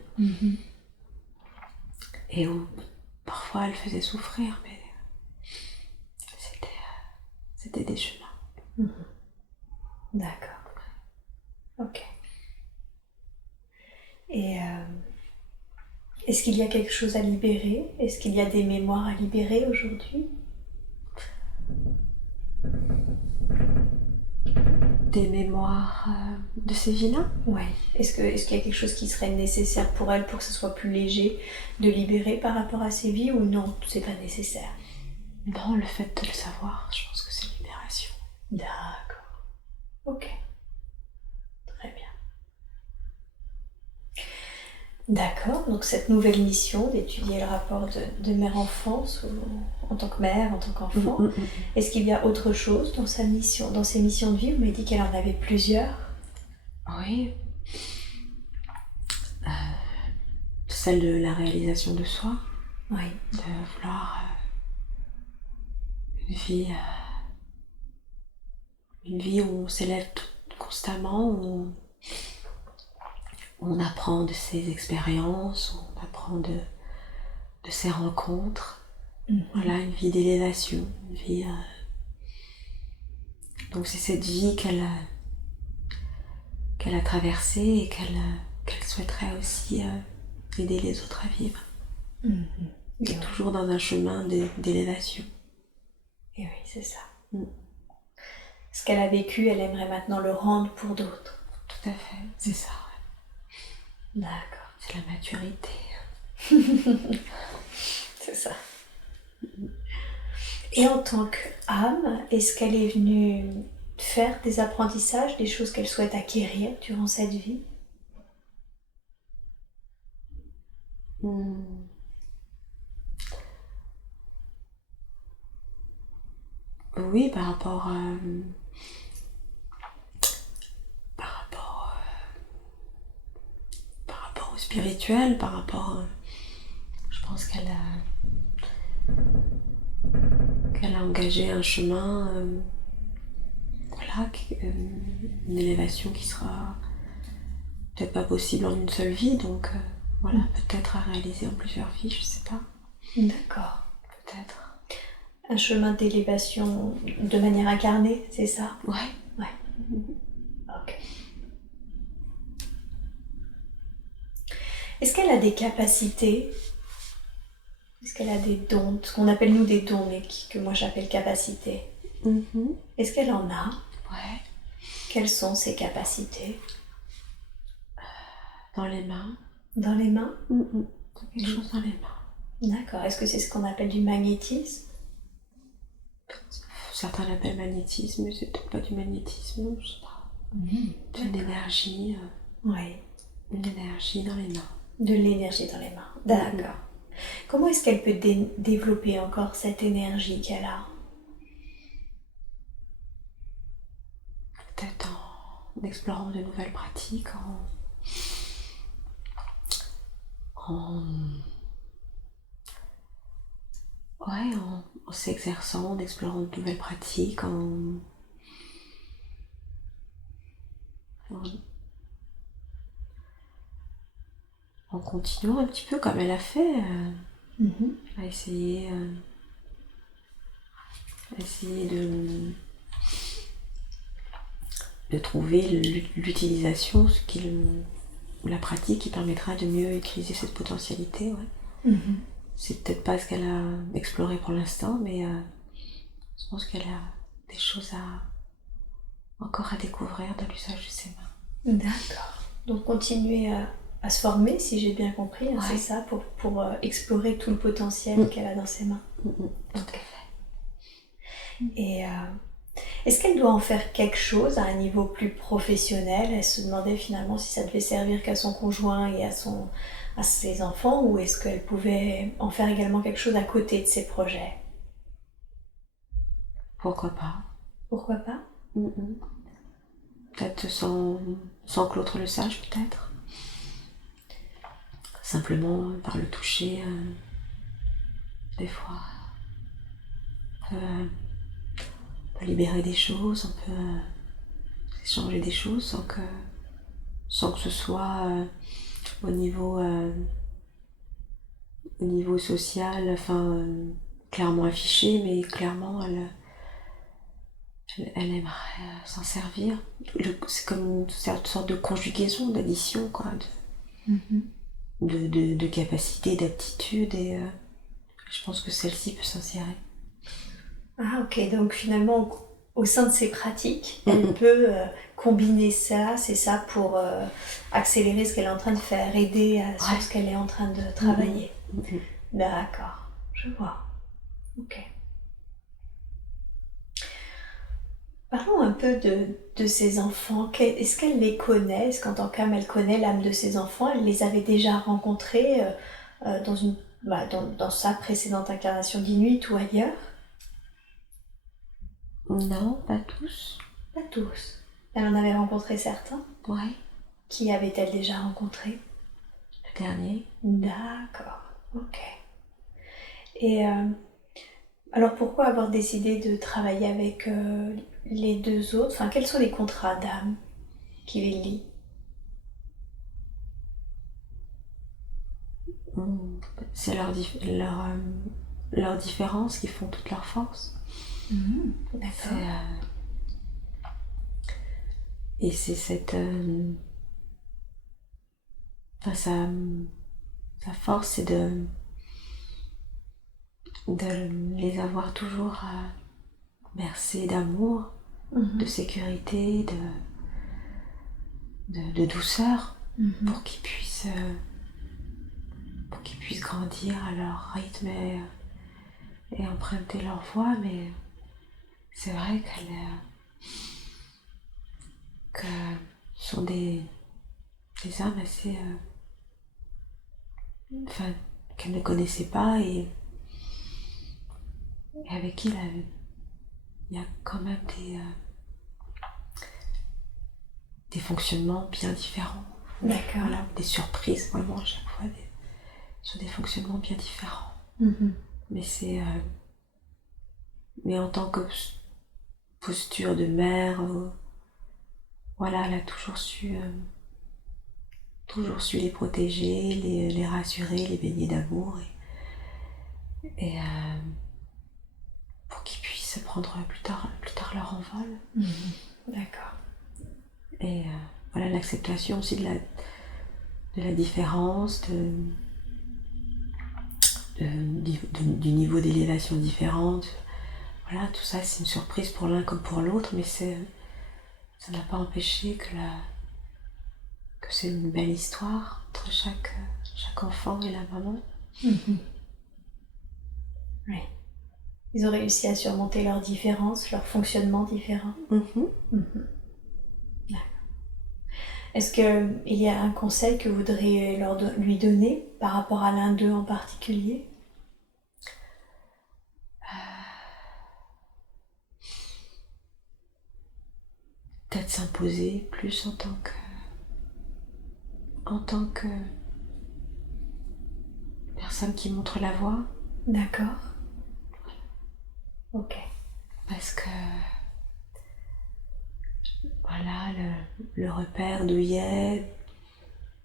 Et où parfois elle faisait souffrir, mais c'était des chemins. D'accord. Ok. Et est-ce qu'il y a quelque chose à libérer? Est-ce qu'il y a des mémoires à libérer aujourd'hui? Des mémoires de ces vies-là? Ouais. Est-ce qu'il y a quelque chose qui serait nécessaire pour elle pour que ce soit plus léger de libérer par rapport à ces vies, ou non, c'est pas nécessaire? Non, le fait de le savoir, je pense que c'est une libération. D'accord. Ok. Très bien. D'accord, donc cette nouvelle mission d'étudier le rapport de mère-enfant en tant que mère, en tant qu'enfant, est-ce qu'il y a autre chose dans sa mission, dans ses missions de vie? Vous m'avez dit qu'elle en avait plusieurs. Oui. Celle de la réalisation de soi. Oui. De vouloir une vie où on s'élève constamment, où on apprend de ses expériences, où on apprend de ses rencontres. Voilà, une vie d'élévation, une vie... Donc c'est cette vie qu'elle a traversée et qu'elle souhaiterait aussi aider les autres à vivre. Et toujours dans un chemin d'élévation. Et oui, c'est ça. Ce qu'elle a vécu, elle aimerait maintenant le rendre pour d'autres. Tout à fait, c'est ça. Ouais. D'accord. C'est la maturité. C'est ça. Et en tant qu'âme, est-ce qu'elle est venue faire des apprentissages, des choses qu'elle souhaite acquérir durant cette vie? Oui, par rapport au spirituel, je pense qu'elle a engagé un chemin, une élévation qui sera peut-être pas possible en une seule vie, donc peut-être à réaliser en plusieurs vies, je sais pas. D'accord. Peut-être. Un chemin d'élévation de manière incarnée, c'est ça? Ouais. Ok. Est-ce qu'elle a des capacités? Est-ce qu'elle a des dons? Ce qu'on appelle nous des dons, mais que moi j'appelle capacités. Est-ce qu'elle en a? Ouais. Quelles sont ses capacités? Dans les mains. Dans les mains? Quelque chose dans les mains. D'accord. Est-ce que c'est ce qu'on appelle du magnétisme? Certains l'appellent magnétisme, mais c'est peut-être pas du magnétisme, je sais pas. Une énergie. Oui. Une énergie dans les mains. De l'énergie dans les mains. D'accord. Comment est-ce qu'elle peut développer encore cette énergie qu'elle a? Peut-être en explorant de nouvelles pratiques, en s'exerçant, en explorant de nouvelles pratiques, en continuant un petit peu comme elle a fait, à essayer de trouver l'utilisation, la pratique qui permettra de mieux utiliser cette potentialité. C'est peut-être pas ce qu'elle a exploré pour l'instant, mais je pense qu'elle a des choses encore à découvrir dans l'usage de ses mains. D'accord. Donc continuer à se former, si j'ai bien compris, c'est ça, pour explorer tout le potentiel qu'elle a dans ses mains. Tout à fait. Et est-ce qu'elle doit en faire quelque chose à un niveau plus professionnel? Elle se demandait finalement si ça devait servir qu'à son conjoint et à ses enfants, ou est-ce qu'elle pouvait en faire également quelque chose à côté de ses projets? Pourquoi pas? Pourquoi pas? Peut-être sans que l'autre le sache, peut-être. Simplement par le toucher, des fois, on peut libérer des choses, on peut échanger des choses sans que ce soit au niveau social, clairement affiché, mais clairement elle aimerait s'en servir. C'est comme une sorte de conjugaison, d'addition, quoi, de capacité, d'aptitude, et je pense que celle-ci peut s'insérer. Ah ok, donc finalement au sein de ses pratiques, elle peut combiner ça, c'est ça, pour accélérer ce qu'elle est en train de faire, aider sur ce qu'elle est en train de travailler. D'accord, je vois. Ok. Parlons un peu de ses enfants. Est-ce qu'elle les connaît? Est-ce qu'en tant qu'âme, elle connaît l'âme de ses enfants? Elle les avait déjà rencontrés dans sa précédente incarnation d'Inuit ou ailleurs? Non, pas tous. Pas tous. Elle en avait rencontré certains? Ouais. Qui avait-elle déjà rencontré? Le dernier. D'accord, ok. Et alors pourquoi avoir décidé de travailler avec les deux autres? Enfin, quels sont les contrats d'âme qui les lient? C'est leurs différences qui font toute leur force. D'accord. Et c'est cette... sa force, c'est de les avoir toujours bercés d'amour, de sécurité, de douceur, pour qu'ils puissent grandir à leur rythme et emprunter leur voie. Mais c'est vrai que ce sont des âmes assez... qu'elle ne connaissait pas, et avec qui il y a quand même des fonctionnements bien différents. D'accord. Voilà, des surprises vraiment à chaque fois, sur des fonctionnements bien différents. Mais mais en tant que posture de mère, voilà, elle a toujours su les protéger, les rassurer, les baigner d'amour, et pour qu'ils puissent prendre plus tard leur envol. D'accord. Et voilà, l'acceptation aussi de la différence, du niveau d'élévation différente, voilà, tout ça c'est une surprise pour l'un comme pour l'autre, mais ça n'a pas empêché que c'est une belle histoire entre chaque enfant et la maman. Oui. Ils ont réussi à surmonter leurs différences, leurs fonctionnements différents. Est-ce qu'il y a un conseil que vous voudriez lui donner par rapport à l'un d'eux en particulier? Peut-être s'imposer plus en tant que personne qui montre la voie. D'accord. Ok. Parce que voilà, le repère douillet,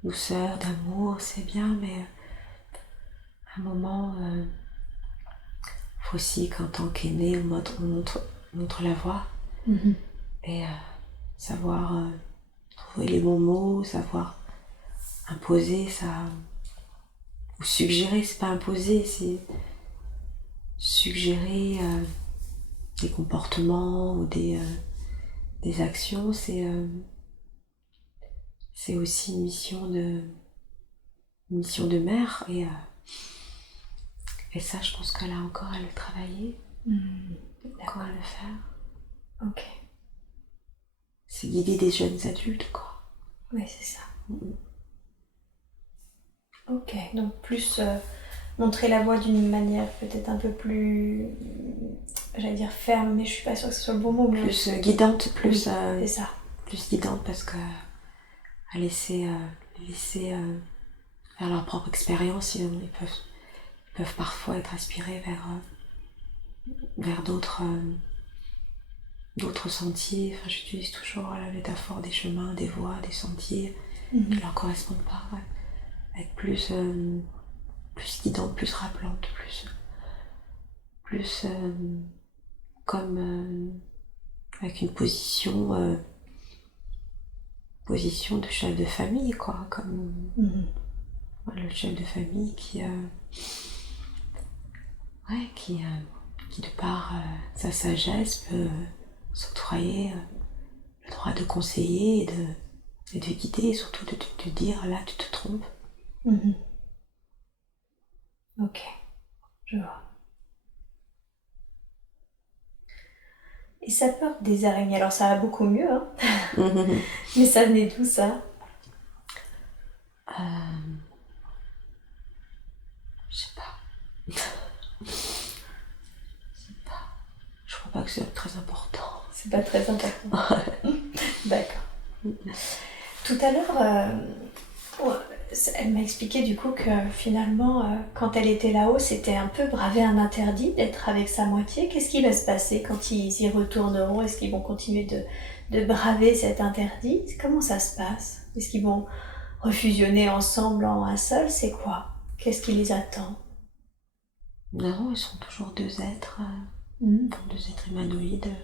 douceur, d'amour, c'est bien, mais à un moment, faut aussi qu'en tant qu'aîné, on montre la voie. Et savoir trouver les bons mots, savoir imposer, ou suggérer, c'est pas imposer, c'est suggérer des comportements ou des actions, c'est aussi une mission de mère, et ça, je pense qu'elle a encore à le travailler, encore à le faire. Ok. C'est guider des jeunes adultes, quoi. Oui, c'est ça. Ok, donc plus montrer la voie d'une manière peut-être un peu plus, j'allais dire ferme, mais je suis pas sûre que ce soit le bon mot. Mais plus guidante, plus c'est ça. Plus guidante, parce que à laisser faire leur propre expérience, ils peuvent parfois être aspirés vers d'autres sentiers. Enfin, j'utilise toujours la métaphore des chemins, des voies, des sentiers qui leur correspondent pas. Ouais. Être plus guidante, plus rappelante, plus comme avec une position de chef de famille, quoi, comme le chef de famille qui de par sa sagesse peut s'octroyer le droit de conseiller et de guider, et surtout de dire là tu te trompes. Ok, je vois. Et sa peur des araignées, alors ça va beaucoup mieux, hein. Mais ça venait d'où, ça? Je sais pas. Je crois pas que c'est très important. C'est pas très important. D'accord. Tout à l'heure, elle m'a expliqué du coup que finalement, quand elle était là-haut, c'était un peu braver un interdit d'être avec sa moitié. Qu'est-ce qui va se passer quand ils y retourneront? Est-ce qu'ils vont continuer de braver cet interdit? Comment ça se passe? Est-ce qu'ils vont refusionner ensemble en un seul? C'est quoi? Qu'est-ce qui les attend? Non, ils sont toujours deux êtres humanoïdes.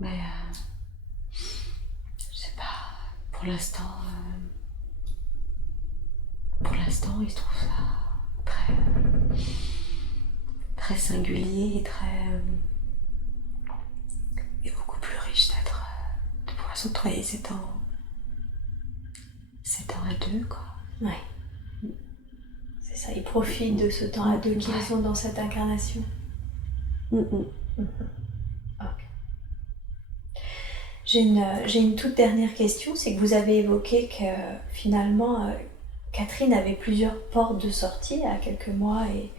Mais je sais pas, pour l'instant, ils trouvent ça très, très singulier et beaucoup plus riche de pouvoir s'octroyer ces temps à deux, quoi. Ouais. C'est ça, ils profitent de ce temps à deux qu'ils ont dans cette incarnation. Okay. J'ai une toute dernière question, c'est que vous avez évoqué que finalement Catherine avait plusieurs portes de sortie à quelques mois et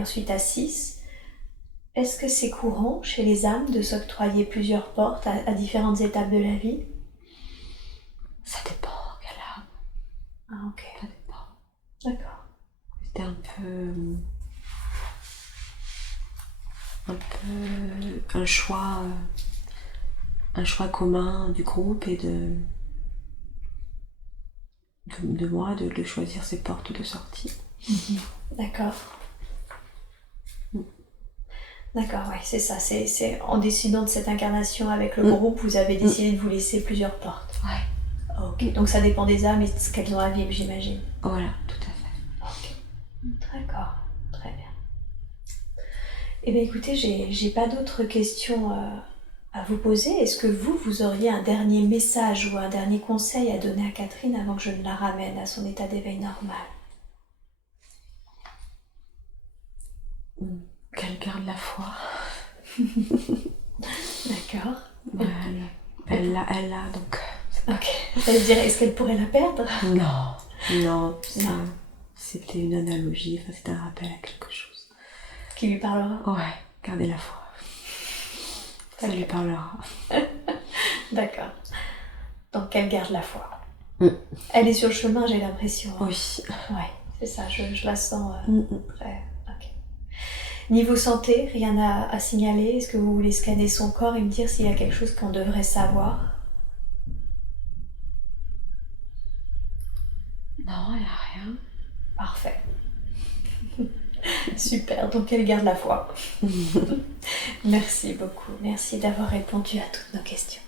ensuite à 6. Est-ce que c'est courant chez les âmes de s'octroyer plusieurs portes à différentes étapes de la vie? Ça dépend quelle âme. Ah, ok. Ça dépend. D'accord. C'était un peu un choix commun du groupe et de moi de choisir ses portes de sortie. D'accord. D'accord, ouais, c'est ça. C'est en décidant de cette incarnation avec le groupe, vous avez décidé de vous laisser plusieurs portes. Ouais. Ok, donc ça dépend des âmes et de ce qu'elles ont à vivre, j'imagine. Voilà, tout à fait. Ok. D'accord, très bien. Eh bien écoutez, j'ai pas d'autres questions à vous poser. Est-ce que vous auriez un dernier message ou un dernier conseil à donner à Catherine avant que je ne la ramène à son état d'éveil normal? Qu'elle garde la foi. D'accord. Elle l'a, donc... Ok. Elle dirait, est-ce qu'elle pourrait la perdre? Non. C'était une analogie, enfin, c'était un rappel à quelque chose. Qui lui parlera? Ouais, gardez la foi. Ça lui parlera. D'accord. Donc elle garde la foi. Elle est sur le chemin, j'ai l'impression. Hein. Oui. Ouais, c'est ça, je la sens très... Ok. Niveau santé, rien à signaler? Est-ce que vous voulez scanner son corps et me dire s'il y a quelque chose qu'on devrait savoir? Non, il n'y a rien. Parfait. Super, donc elle garde la foi. Merci beaucoup, merci d'avoir répondu à toutes nos questions.